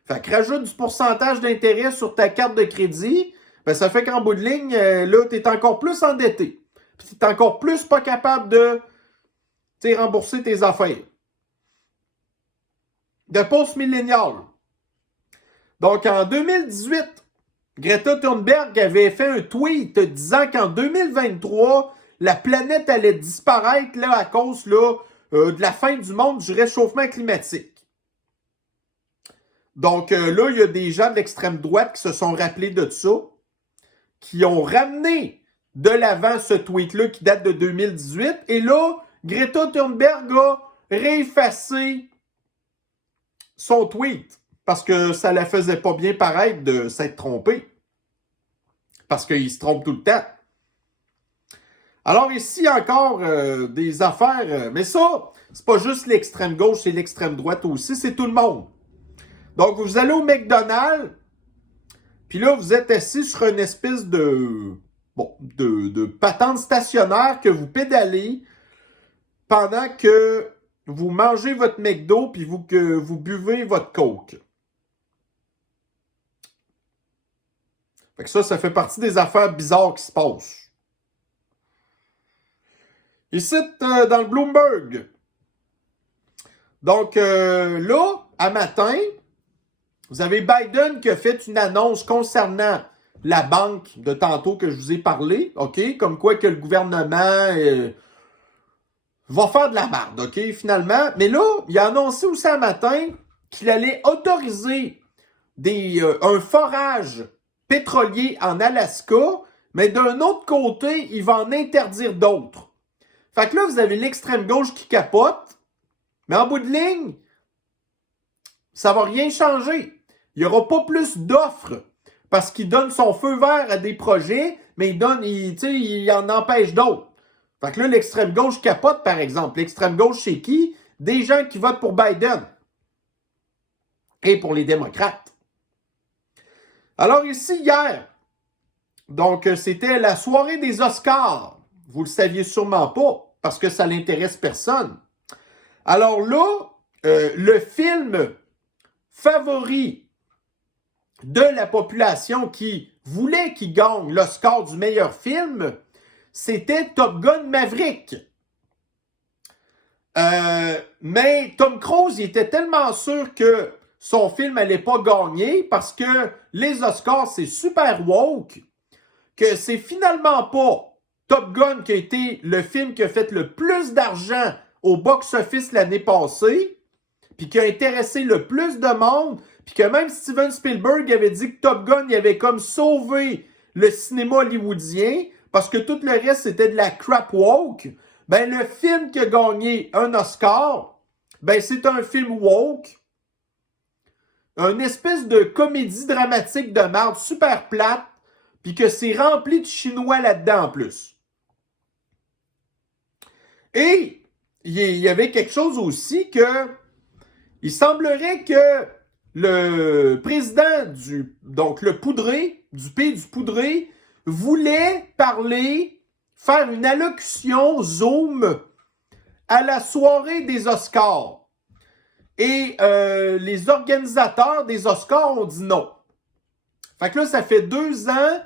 Fait que rajoute du pourcentage d'intérêt sur ta carte de crédit, ben ça fait qu'en bout de ligne, là, tu es encore plus endetté. Puis tu es encore plus pas capable de rembourser tes affaires. De post-millénial. Donc, en 2018, Greta Thunberg avait fait un tweet disant qu'en 2023, la planète allait disparaître là, à cause là, de la fin du monde, du réchauffement climatique. Donc là, il y a des gens de l'extrême droite qui se sont rappelés de ça, qui ont ramené de l'avant ce tweet-là qui date de 2018. Et là, Greta Thunberg a réeffacé son tweet parce que ça la faisait pas bien paraître de s'être trompé. Parce qu'il se trompe tout le temps. Alors ici encore des affaires, mais ça, c'est pas juste l'extrême gauche, c'est l'extrême droite aussi, c'est tout le monde. Donc vous allez au McDonald's, puis là vous êtes assis sur une espèce de patente stationnaire que vous pédalez pendant que vous mangez votre McDo puis que vous buvez votre Coke. Fait que ça fait partie des affaires bizarres qui se passent. Ici, dans le Bloomberg. Donc, là, à matin, vous avez Biden qui a fait une annonce concernant la banque de tantôt que je vous ai parlé, OK? Comme quoi que le gouvernement va faire de la merde, OK? Finalement. Mais là, il a annoncé aussi à matin qu'il allait autoriser un forage pétrolier en Alaska, mais d'un autre côté, il va en interdire d'autres. Fait que là, vous avez l'extrême gauche qui capote, mais en bout de ligne, ça va rien changer. Il n'y aura pas plus d'offres parce qu'il donne son feu vert à des projets, mais il en empêche d'autres. Fait que là, l'extrême gauche capote, par exemple. L'extrême gauche, c'est qui? Des gens qui votent pour Biden et pour les démocrates. Alors ici, hier, donc c'était la soirée des Oscars. Vous le saviez sûrement pas, parce que ça n'intéresse personne. Alors là, le film favori de la population qui voulait qu'il gagne l'Oscar du meilleur film, c'était Top Gun Maverick. Mais Tom Cruise, il était tellement sûr que son film allait pas gagner parce que les Oscars, c'est super woke, que c'est finalement pas Top Gun qui a été le film qui a fait le plus d'argent au box-office l'année passée, puis qui a intéressé le plus de monde, puis que même Steven Spielberg avait dit que Top Gun il avait comme sauvé le cinéma hollywoodien, parce que tout le reste c'était de la crap woke. Ben le film qui a gagné un Oscar, ben c'est un film woke, une espèce de comédie dramatique de merde super plate, puis que c'est rempli de Chinois là-dedans en plus. Et il y avait quelque chose aussi que il semblerait que le président donc le Poudré, du pays du Poudré, voulait faire une allocution Zoom à la soirée des Oscars. Et les organisateurs des Oscars ont dit non. Fait que là, ça fait 2 ans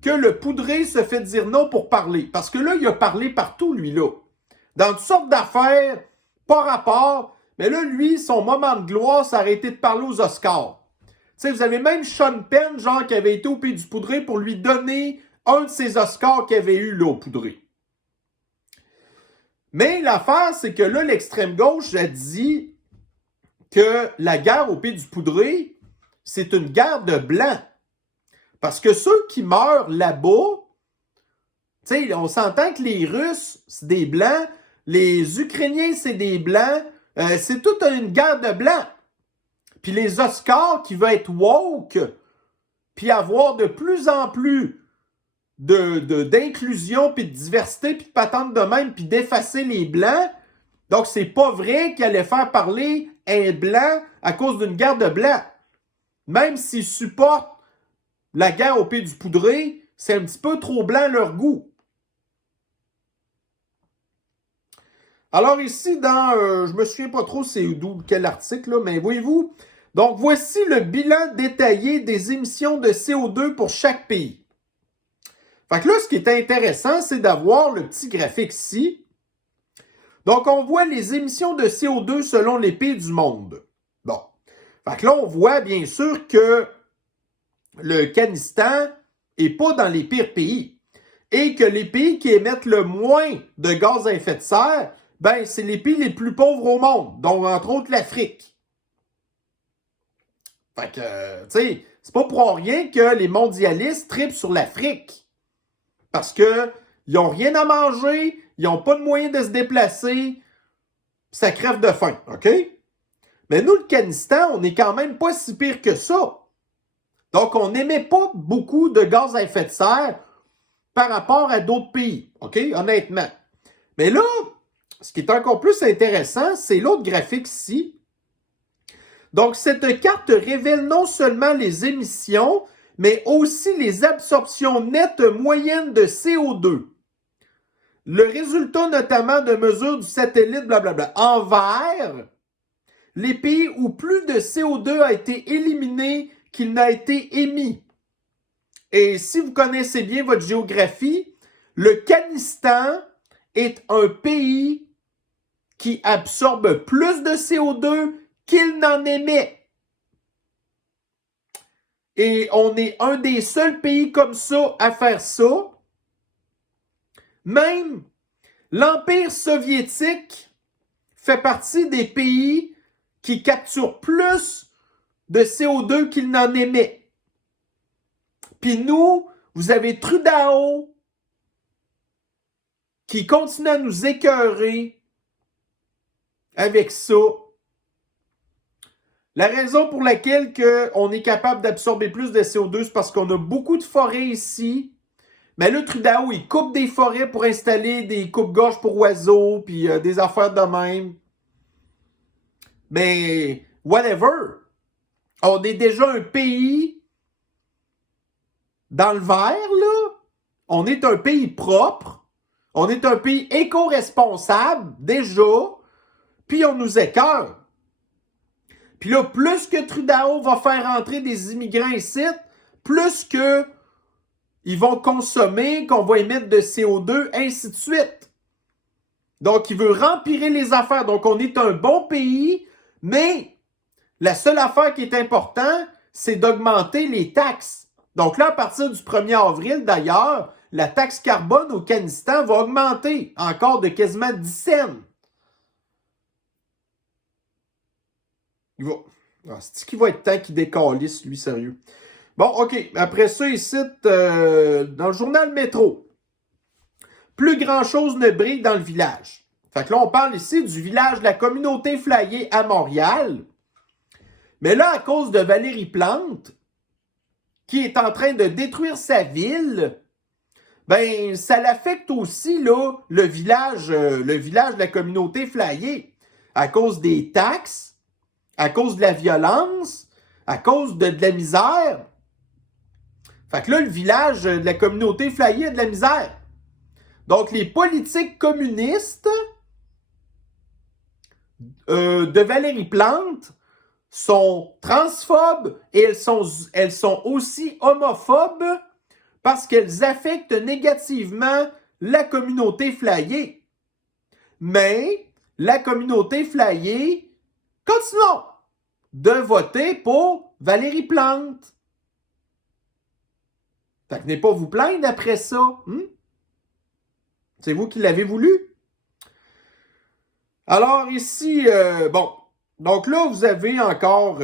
que le Poudré se fait dire non pour parler. Parce que là, il a parlé partout, lui, là. Dans toutes sortes d'affaires, pas rapport. Mais là, lui, son moment de gloire, ça a arrêté de parler aux Oscars. Tu sais, vous avez même Sean Penn, genre, qui avait été au Pays du Poudré pour lui donner un de ses Oscars qu'il avait eu, là, au Poudré. Mais l'affaire, c'est que là, l'extrême gauche a dit que la guerre au Pays du Poudré, c'est une guerre de blancs. Parce que ceux qui meurent là-bas, tu sais, on s'entend que les Russes, c'est des blancs, les Ukrainiens, c'est des blancs, c'est toute une guerre de blancs. Puis les Oscars qui veulent être woke, puis avoir de plus en plus d'inclusion, puis de diversité, puis de patente de même, puis d'effacer les blancs. Donc, c'est pas vrai qu'ils allaient faire parler est blanc à cause d'une guerre de blanc. Même s'ils supportent la guerre au pays du poudré, c'est un petit peu trop blanc à leur goût. Alors ici, je me souviens pas trop c'est d'où quel article, là, mais voyez-vous, donc voici le bilan détaillé des émissions de CO2 pour chaque pays. Fait que là, ce qui est intéressant, c'est d'avoir le petit graphique ici. Donc, on voit les émissions de CO2 selon les pays du monde. Bon. Fait que là, on voit bien sûr que le Kazakhstan n'est pas dans les pires pays. Et que les pays qui émettent le moins de gaz à effet de serre, ben, c'est les pays les plus pauvres au monde. Donc, entre autres, l'Afrique. Fait que, tu sais, c'est pas pour rien que les mondialistes tripent sur l'Afrique. Parce que ils n'ont rien à manger, ils n'ont pas de moyens de se déplacer, ça crève de faim, OK? Mais nous, le Kazakhstan, on n'est quand même pas si pire que ça. Donc, on n'émet pas beaucoup de gaz à effet de serre par rapport à d'autres pays, OK? Honnêtement. Mais là, ce qui est encore plus intéressant, c'est l'autre graphique ici. Donc, cette carte révèle non seulement les émissions, mais aussi les absorptions nettes moyennes de CO2. Le résultat notamment de mesures du satellite, blablabla. En vert, les pays où plus de CO2 a été éliminé qu'il n'a été émis. Et si vous connaissez bien votre géographie, le Kazakhstan est un pays qui absorbe plus de CO2 qu'il n'en émet. Et on est un des seuls pays comme ça à faire ça. Même l'Empire soviétique fait partie des pays qui capturent plus de CO2 qu'il n'en émet. Puis nous, vous avez Trudeau qui continue à nous écœurer avec ça. La raison pour laquelle on est capable d'absorber plus de CO2, c'est parce qu'on a beaucoup de forêts ici. Mais là, Trudeau, il coupe des forêts pour installer des coupes-gorges pour oiseaux, puis des affaires de même. Mais, whatever. On est déjà un pays dans le vert, là. On est un pays propre. On est un pays éco-responsable, déjà. Puis on nous écœure. Puis là, plus que Trudeau va faire entrer des immigrants ici, plus que ils vont consommer, qu'on va émettre de CO2, ainsi de suite. Donc, il veut rempirer les affaires. Donc, on est un bon pays, mais la seule affaire qui est importante, c'est d'augmenter les taxes. Donc là, à partir du 1er avril, d'ailleurs, la taxe carbone au Kazakhstan va augmenter encore de quasiment 10 cents. C'est qui va être temps qu'il décalisse, lui, sérieux. Bon, OK. Après ça, ici, dans le journal Métro, plus grand-chose ne brille dans le village. Fait que là, on parle ici du village de la communauté flyée à Montréal. Mais là, à cause de Valérie Plante, qui est en train de détruire sa ville, ben, ça l'affecte aussi, là, le village de la communauté flyée. À cause des taxes, à cause de la violence, à cause de la misère. Fait que là, le village de la communauté flyée a de la misère. Donc, les politiques communistes de Valérie Plante sont transphobes et elles sont aussi homophobes parce qu'elles affectent négativement la communauté flyée. Mais la communauté flyée continuons de voter pour Valérie Plante. Fait que venez pas vous plaindre après ça. C'est vous qui l'avez voulu. Alors ici, bon. Donc là, vous avez encore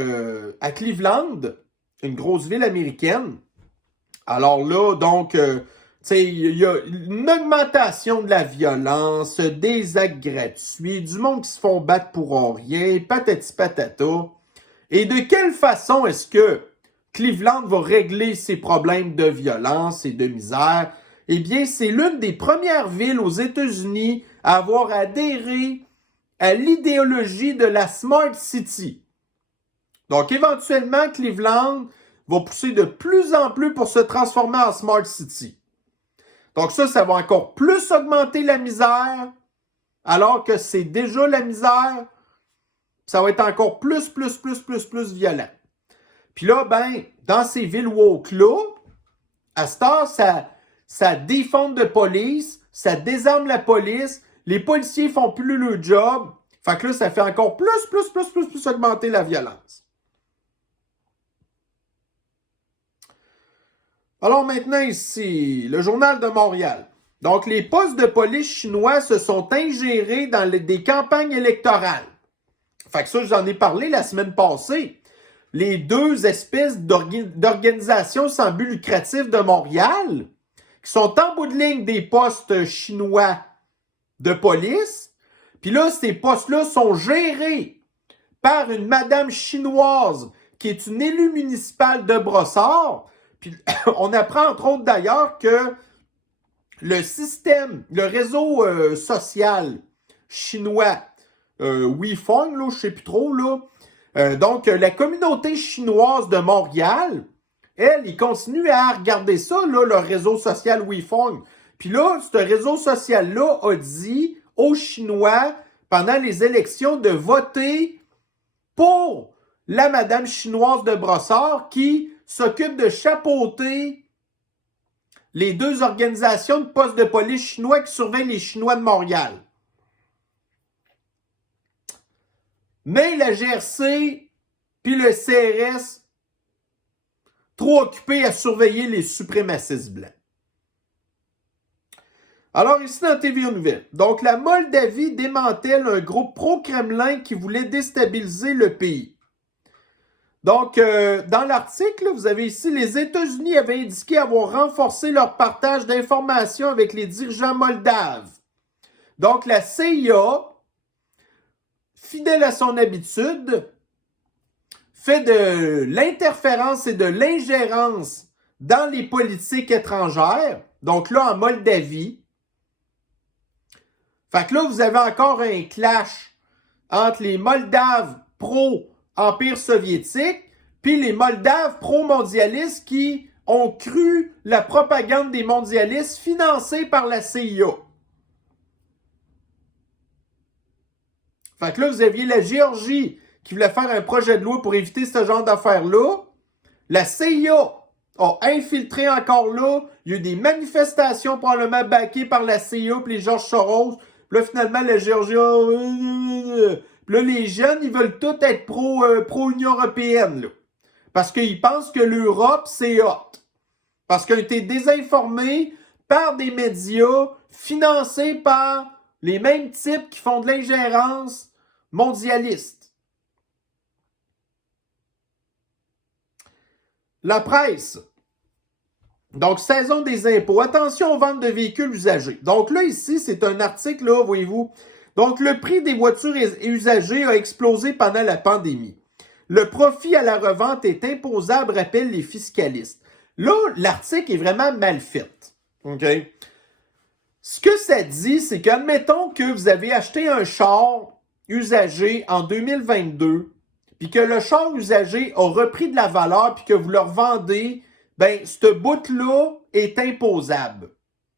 à Cleveland, une grosse ville américaine. Alors là, donc, tu sais, il y a une augmentation de la violence, des actes gratuits, du monde qui se font battre pour rien, patati patata. Et de quelle façon est-ce que Cleveland va régler ses problèmes de violence et de misère? Eh bien, c'est l'une des premières villes aux États-Unis à avoir adhéré à l'idéologie de la Smart City. Donc, éventuellement, Cleveland va pousser de plus en plus pour se transformer en Smart City. Donc ça va encore plus augmenter la misère, alors que c'est déjà la misère. Ça va être encore plus violent. Puis là, ben, dans ces villes woke-là, à cette heure, ça défonde de police, ça désarme la police, les policiers font plus le job. Fait que là, ça fait encore plus augmenter la violence. Alors maintenant ici, le Journal de Montréal. Donc, les postes de police chinois se sont ingérés dans des campagnes électorales. Fait que ça, j'en ai parlé la semaine passée. Les deux espèces d'organisations sans but lucratif de Montréal, qui sont en bout de ligne des postes chinois de police. Puis là, ces postes-là sont gérés par une madame chinoise qui est une élue municipale de Brossard. Puis on apprend entre autres d'ailleurs que le système, le réseau social chinois Weifeng, là, je ne sais plus trop, là. Donc, la communauté chinoise de Montréal, elle, ils continuent à regarder ça, là, le réseau social Weifeng. Puis là, ce réseau social-là a dit aux Chinois, pendant les élections, de voter pour la madame chinoise de Brossard qui s'occupe de chapeauter les deux organisations de postes de police chinois qui surveillent les Chinois de Montréal. Mais la GRC puis le CRS, trop occupés à surveiller les suprémacistes blancs. Alors ici dans TVA Nouvelles, donc la Moldavie démantèle un groupe pro-Kremlin qui voulait déstabiliser le pays. Donc, dans l'article, vous avez ici, les États-Unis avaient indiqué avoir renforcé leur partage d'informations avec les dirigeants moldaves. Donc, la CIA, fidèle à son habitude, fait de l'interférence et de l'ingérence dans les politiques étrangères. Donc là, en Moldavie. Fait que là, vous avez encore un clash entre les Moldaves pro-Empire soviétique puis les Moldaves pro-mondialistes qui ont cru la propagande des mondialistes financée par la CIA. Fait que là, vous aviez la Géorgie qui voulait faire un projet de loi pour éviter ce genre d'affaires-là. La CIA a infiltré encore là. Il y a eu des manifestations probablement backées par la CIA et les George Soros. Puis là, finalement, la Géorgie... Puis là, les jeunes, ils veulent tous être pro-Union européenne, là. Parce qu'ils pensent que l'Europe, c'est hot. Parce qu'ils ont été désinformés par des médias financés par les mêmes types qui font de l'ingérence mondialiste. La presse. Donc, saison des impôts. Attention aux ventes de véhicules usagés. Donc là, ici, c'est un article, là, voyez-vous. Donc, le prix des voitures usagées a explosé pendant la pandémie. Le profit à la revente est imposable, rappellent les fiscalistes. Là, l'article est vraiment mal fait. OK? Ce que ça dit, c'est qu'admettons que vous avez acheté un char usagé en 2022, puis que le char usagé a repris de la valeur, puis que vous le revendez, ben, ce bout-là est imposable.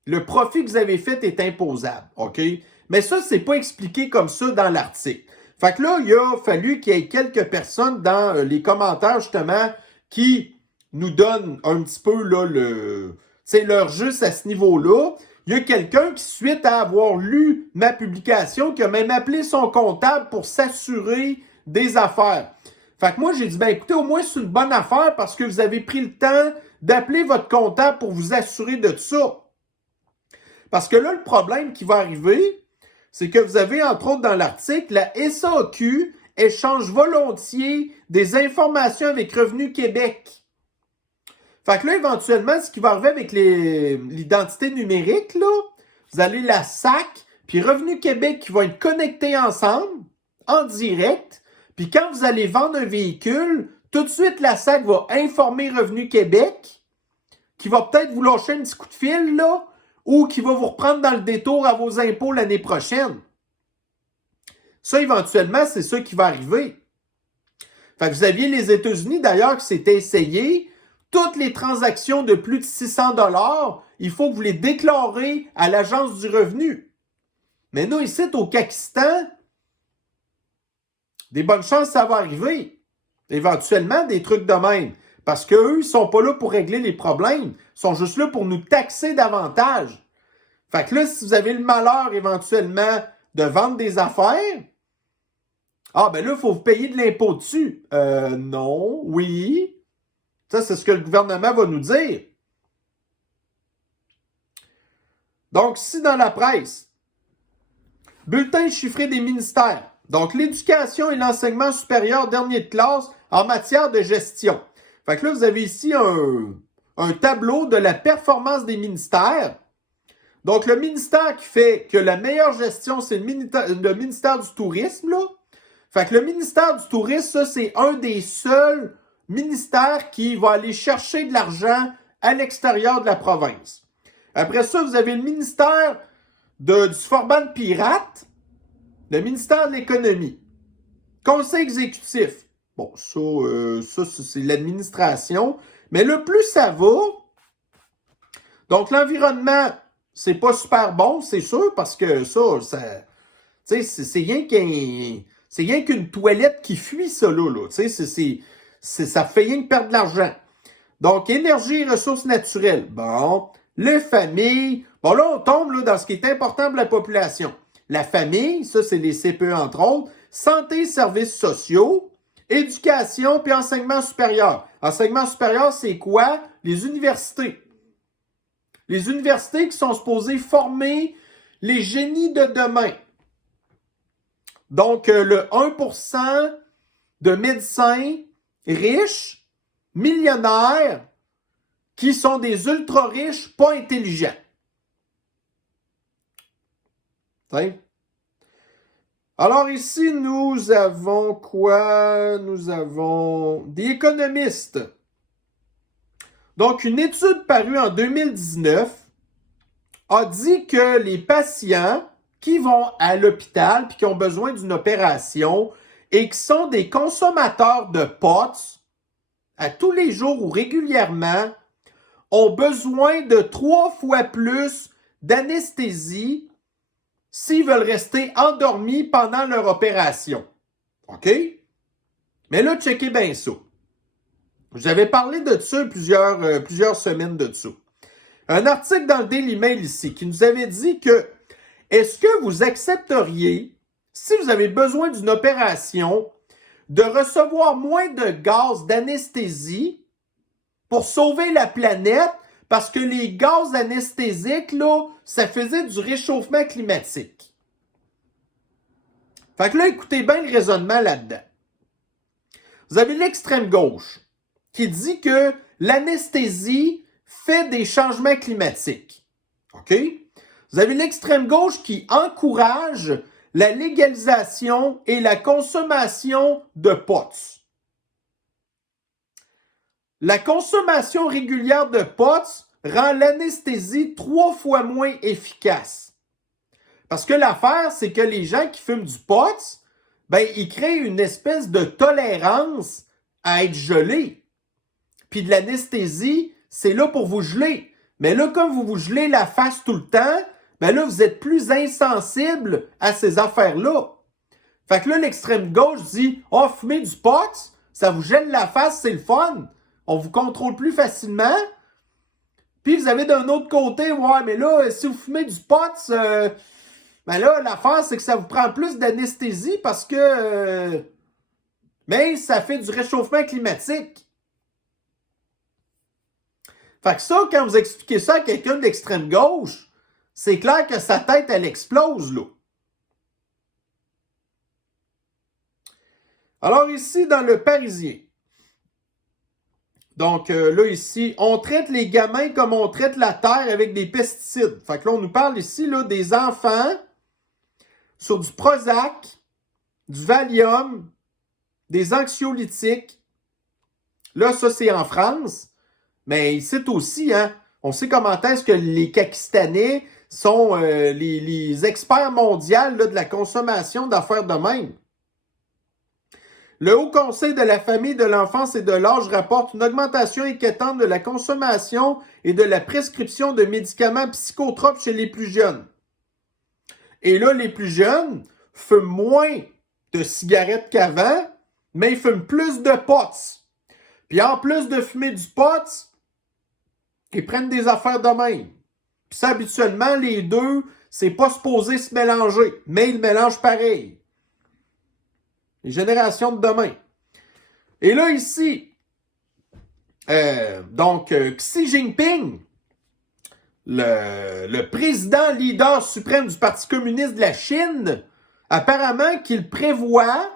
Le profit que vous avez fait est imposable. OK? Mais ça, c'est pas expliqué comme ça dans l'article. Fait que là, il a fallu qu'il y ait quelques personnes dans les commentaires, justement, qui nous donnent un petit peu là, leur juste à ce niveau-là. Il y a quelqu'un qui, suite à avoir lu ma publication, qui a même appelé son comptable pour s'assurer des affaires. Fait que moi, j'ai dit, ben écoutez, au moins c'est une bonne affaire parce que vous avez pris le temps d'appeler votre comptable pour vous assurer de ça. Parce que là, le problème qui va arriver, c'est que vous avez, entre autres, dans l'article, la SAQ échange volontiers des informations avec Revenu Québec. Fait que là, éventuellement, ce qui va arriver avec l'identité numérique, là, vous allez la SAC, puis Revenu Québec qui vont être connectés ensemble, en direct, puis quand vous allez vendre un véhicule, tout de suite, la SAC va informer Revenu Québec, qui va peut-être vous lâcher un petit coup de fil, là, ou qui va vous reprendre dans le détour à vos impôts l'année prochaine. Ça, éventuellement, c'est ça qui va arriver. Fait que vous aviez les États-Unis, d'ailleurs, qui s'étaient essayés. Toutes les transactions de plus de 600 $, il faut que vous les déclarez à l'Agence du revenu. Mais nous, ici, au Pakistan, des bonnes chances que ça va arriver. Éventuellement, des trucs de même. Parce qu'eux, ils ne sont pas là pour régler les problèmes. Ils sont juste là pour nous taxer davantage. Fait que là, si vous avez le malheur, éventuellement, de vendre des affaires, ah, ben là, il faut vous payer de l'impôt dessus. Non, oui. Ça, c'est ce que le gouvernement va nous dire. Donc, ici, dans la presse, bulletin chiffré des ministères. Donc, l'éducation et l'enseignement supérieur dernier de classe en matière de gestion. Fait que là, vous avez ici un tableau de la performance des ministères. Donc, le ministère qui fait que la meilleure gestion, c'est le ministère du tourisme, là. Fait que le ministère du tourisme, ça, c'est un des seuls ministères qui va aller chercher de l'argent à l'extérieur de la province. Après ça, vous avez le ministère du Forban Pirate, le ministère de l'économie, conseil exécutif. Bon, ça c'est l'administration. Mais le plus ça va, donc l'environnement, c'est pas super bon, c'est sûr, parce que ça tu sais, c'est rien qu'une toilette qui fuit, ça, là. Tu sais, ça fait rien que perdre de l'argent. Donc, énergie et ressources naturelles. Bon, les familles. Bon, là, on tombe là, dans ce qui est important pour la population. La famille, ça, c'est les CPE, entre autres. Santé, services sociaux, éducation, puis enseignement supérieur. Enseignement supérieur, c'est quoi? Les universités. Les universités qui sont supposées former les génies de demain. Donc, le 1% de médecins riches, millionnaires, qui sont des ultra-riches, pas intelligents. T'sais? Alors ici, nous avons quoi? Nous avons des économistes. Donc, une étude parue en 2019 a dit que les patients qui vont à l'hôpital puis qui ont besoin d'une opération et qui sont des consommateurs de potes à tous les jours ou régulièrement ont besoin de 3 fois plus d'anesthésie s'ils veulent rester endormis pendant leur opération. OK? Mais là, checkez bien ça. J'avais parlé de ça plusieurs semaines de ça. Un article dans le Daily Mail ici qui nous avait dit que est-ce que vous accepteriez, si vous avez besoin d'une opération, de recevoir moins de gaz d'anesthésie pour sauver la planète parce que les gaz anesthésiques, là, ça faisait du réchauffement climatique. Fait que là, écoutez bien le raisonnement là-dedans. Vous avez l'extrême gauche qui dit que l'anesthésie fait des changements climatiques. OK? Vous avez l'extrême gauche qui encourage la légalisation et la consommation de potes. La consommation régulière de potes rend l'anesthésie 3 fois moins efficace. Parce que l'affaire, c'est que les gens qui fument du pot, ben, ils créent une espèce de tolérance à être gelés. Puis de l'anesthésie, c'est là pour vous geler. Mais là, comme vous gelez la face tout le temps, ben là, vous êtes plus insensible à ces affaires-là. Fait que là, l'extrême gauche dit « Oh, fumer du pot, ça vous gèle la face, c'est le fun. On vous contrôle plus facilement. » Puis vous avez d'un autre côté « Ouais, mais là, si vous fumez du pot, ben là, l'affaire, c'est que ça vous prend plus d'anesthésie parce que... mais ça fait du réchauffement climatique. » Fait que ça, quand vous expliquez ça à quelqu'un d'extrême gauche, c'est clair que sa tête, elle explose, là. Alors ici, dans le Parisien, donc là, ici, on traite les gamins comme on traite la terre avec des pesticides. Fait que là, on nous parle ici là, des enfants sur du Prozac, du Valium, des anxiolytiques. Là, ça, c'est en France. Mais ici aussi, hein, on sait comment est-ce que les Pakistanais, sont les experts mondiaux là, de la consommation d'affaires de même. Le Haut Conseil de la famille, de l'enfance et de l'âge rapporte une augmentation inquiétante de la consommation et de la prescription de médicaments psychotropes chez les plus jeunes. Et là, les plus jeunes fument moins de cigarettes qu'avant, mais ils fument plus de potes. Puis en plus de fumer du pot, ils prennent des affaires de même. Puis ça, habituellement, les deux, c'est pas supposé se mélanger, mais ils le mélangent pareil. Les générations de demain. Et là, ici, Xi Jinping, le président leader suprême du Parti communiste de la Chine, apparemment qu'il prévoit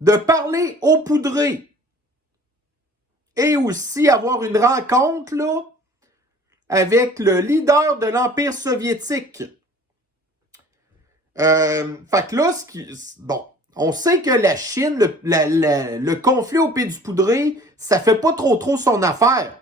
de parler au poudré et aussi avoir une rencontre là, avec le leader de l'Empire soviétique. Fait que là, on sait que la Chine, le conflit au Pays du Poudré, ça fait pas trop son affaire.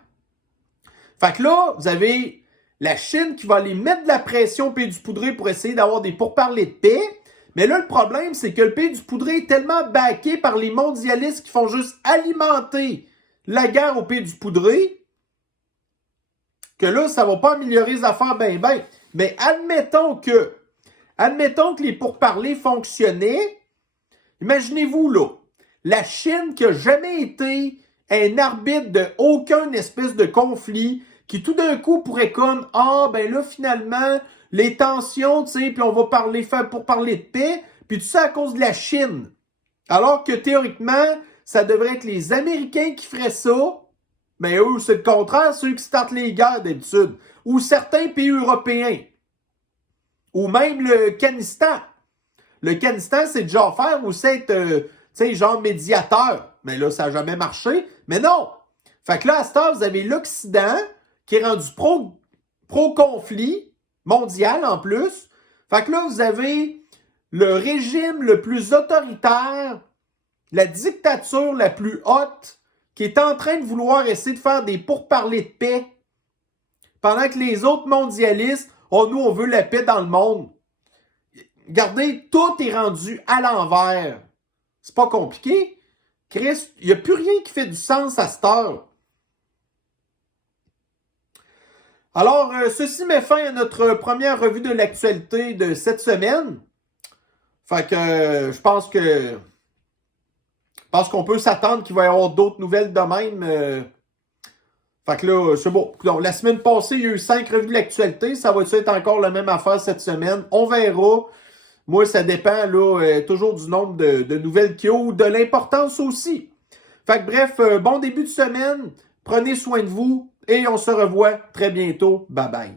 Fait que là, vous avez la Chine qui va aller mettre de la pression au Pays du Poudré pour essayer d'avoir des pourparlers de paix. Mais là, le problème, c'est que le Pays du Poudré est tellement backé par les mondialistes qui font juste alimenter la guerre au Pays du Poudré que là, ça va pas améliorer les affaires ben. Mais admettons que les pourparlers fonctionnaient. Imaginez-vous, là, la Chine qui n'a jamais été un arbitre de aucun espèce de conflit, qui tout d'un coup pourrait comme, là, finalement, les tensions, tu sais, puis on va faire pour parler de paix, puis tout ça à cause de la Chine. Alors que théoriquement, ça devrait être les Américains qui feraient ça, mais eux, c'est le contraire, ceux qui startent les guerres d'habitude. Ou certains pays européens. Ou même le Kanistan. Le Kanistan, c'est déjà faire ou c'est être, genre médiateur. Mais là, ça n'a jamais marché. Mais non! Fait que là, à cette heure, vous avez l'Occident qui est rendu pro-conflit mondial en plus. Fait que là, vous avez le régime le plus autoritaire, la dictature la plus haute, qui est en train de vouloir essayer de faire des pourparlers de paix, pendant que les autres mondialistes, nous, on veut la paix dans le monde. Regardez, tout est rendu à l'envers. C'est pas compliqué. Christ, il n'y a plus rien qui fait du sens à cette heure. Alors, ceci met fin à notre première revue de l'actualité de cette semaine. Fait que je pense qu'on peut s'attendre qu'il va y avoir d'autres nouvelles de même. Fait que là, c'est bon. Donc, la semaine passée, il y a eu 5 revues de l'actualité. Ça va être encore la même affaire cette semaine? On verra. Moi, ça dépend là toujours du nombre de nouvelles qu'il y a ou de l'importance aussi. Fait que bref, bon début de semaine. Prenez soin de vous et on se revoit très bientôt. Bye bye.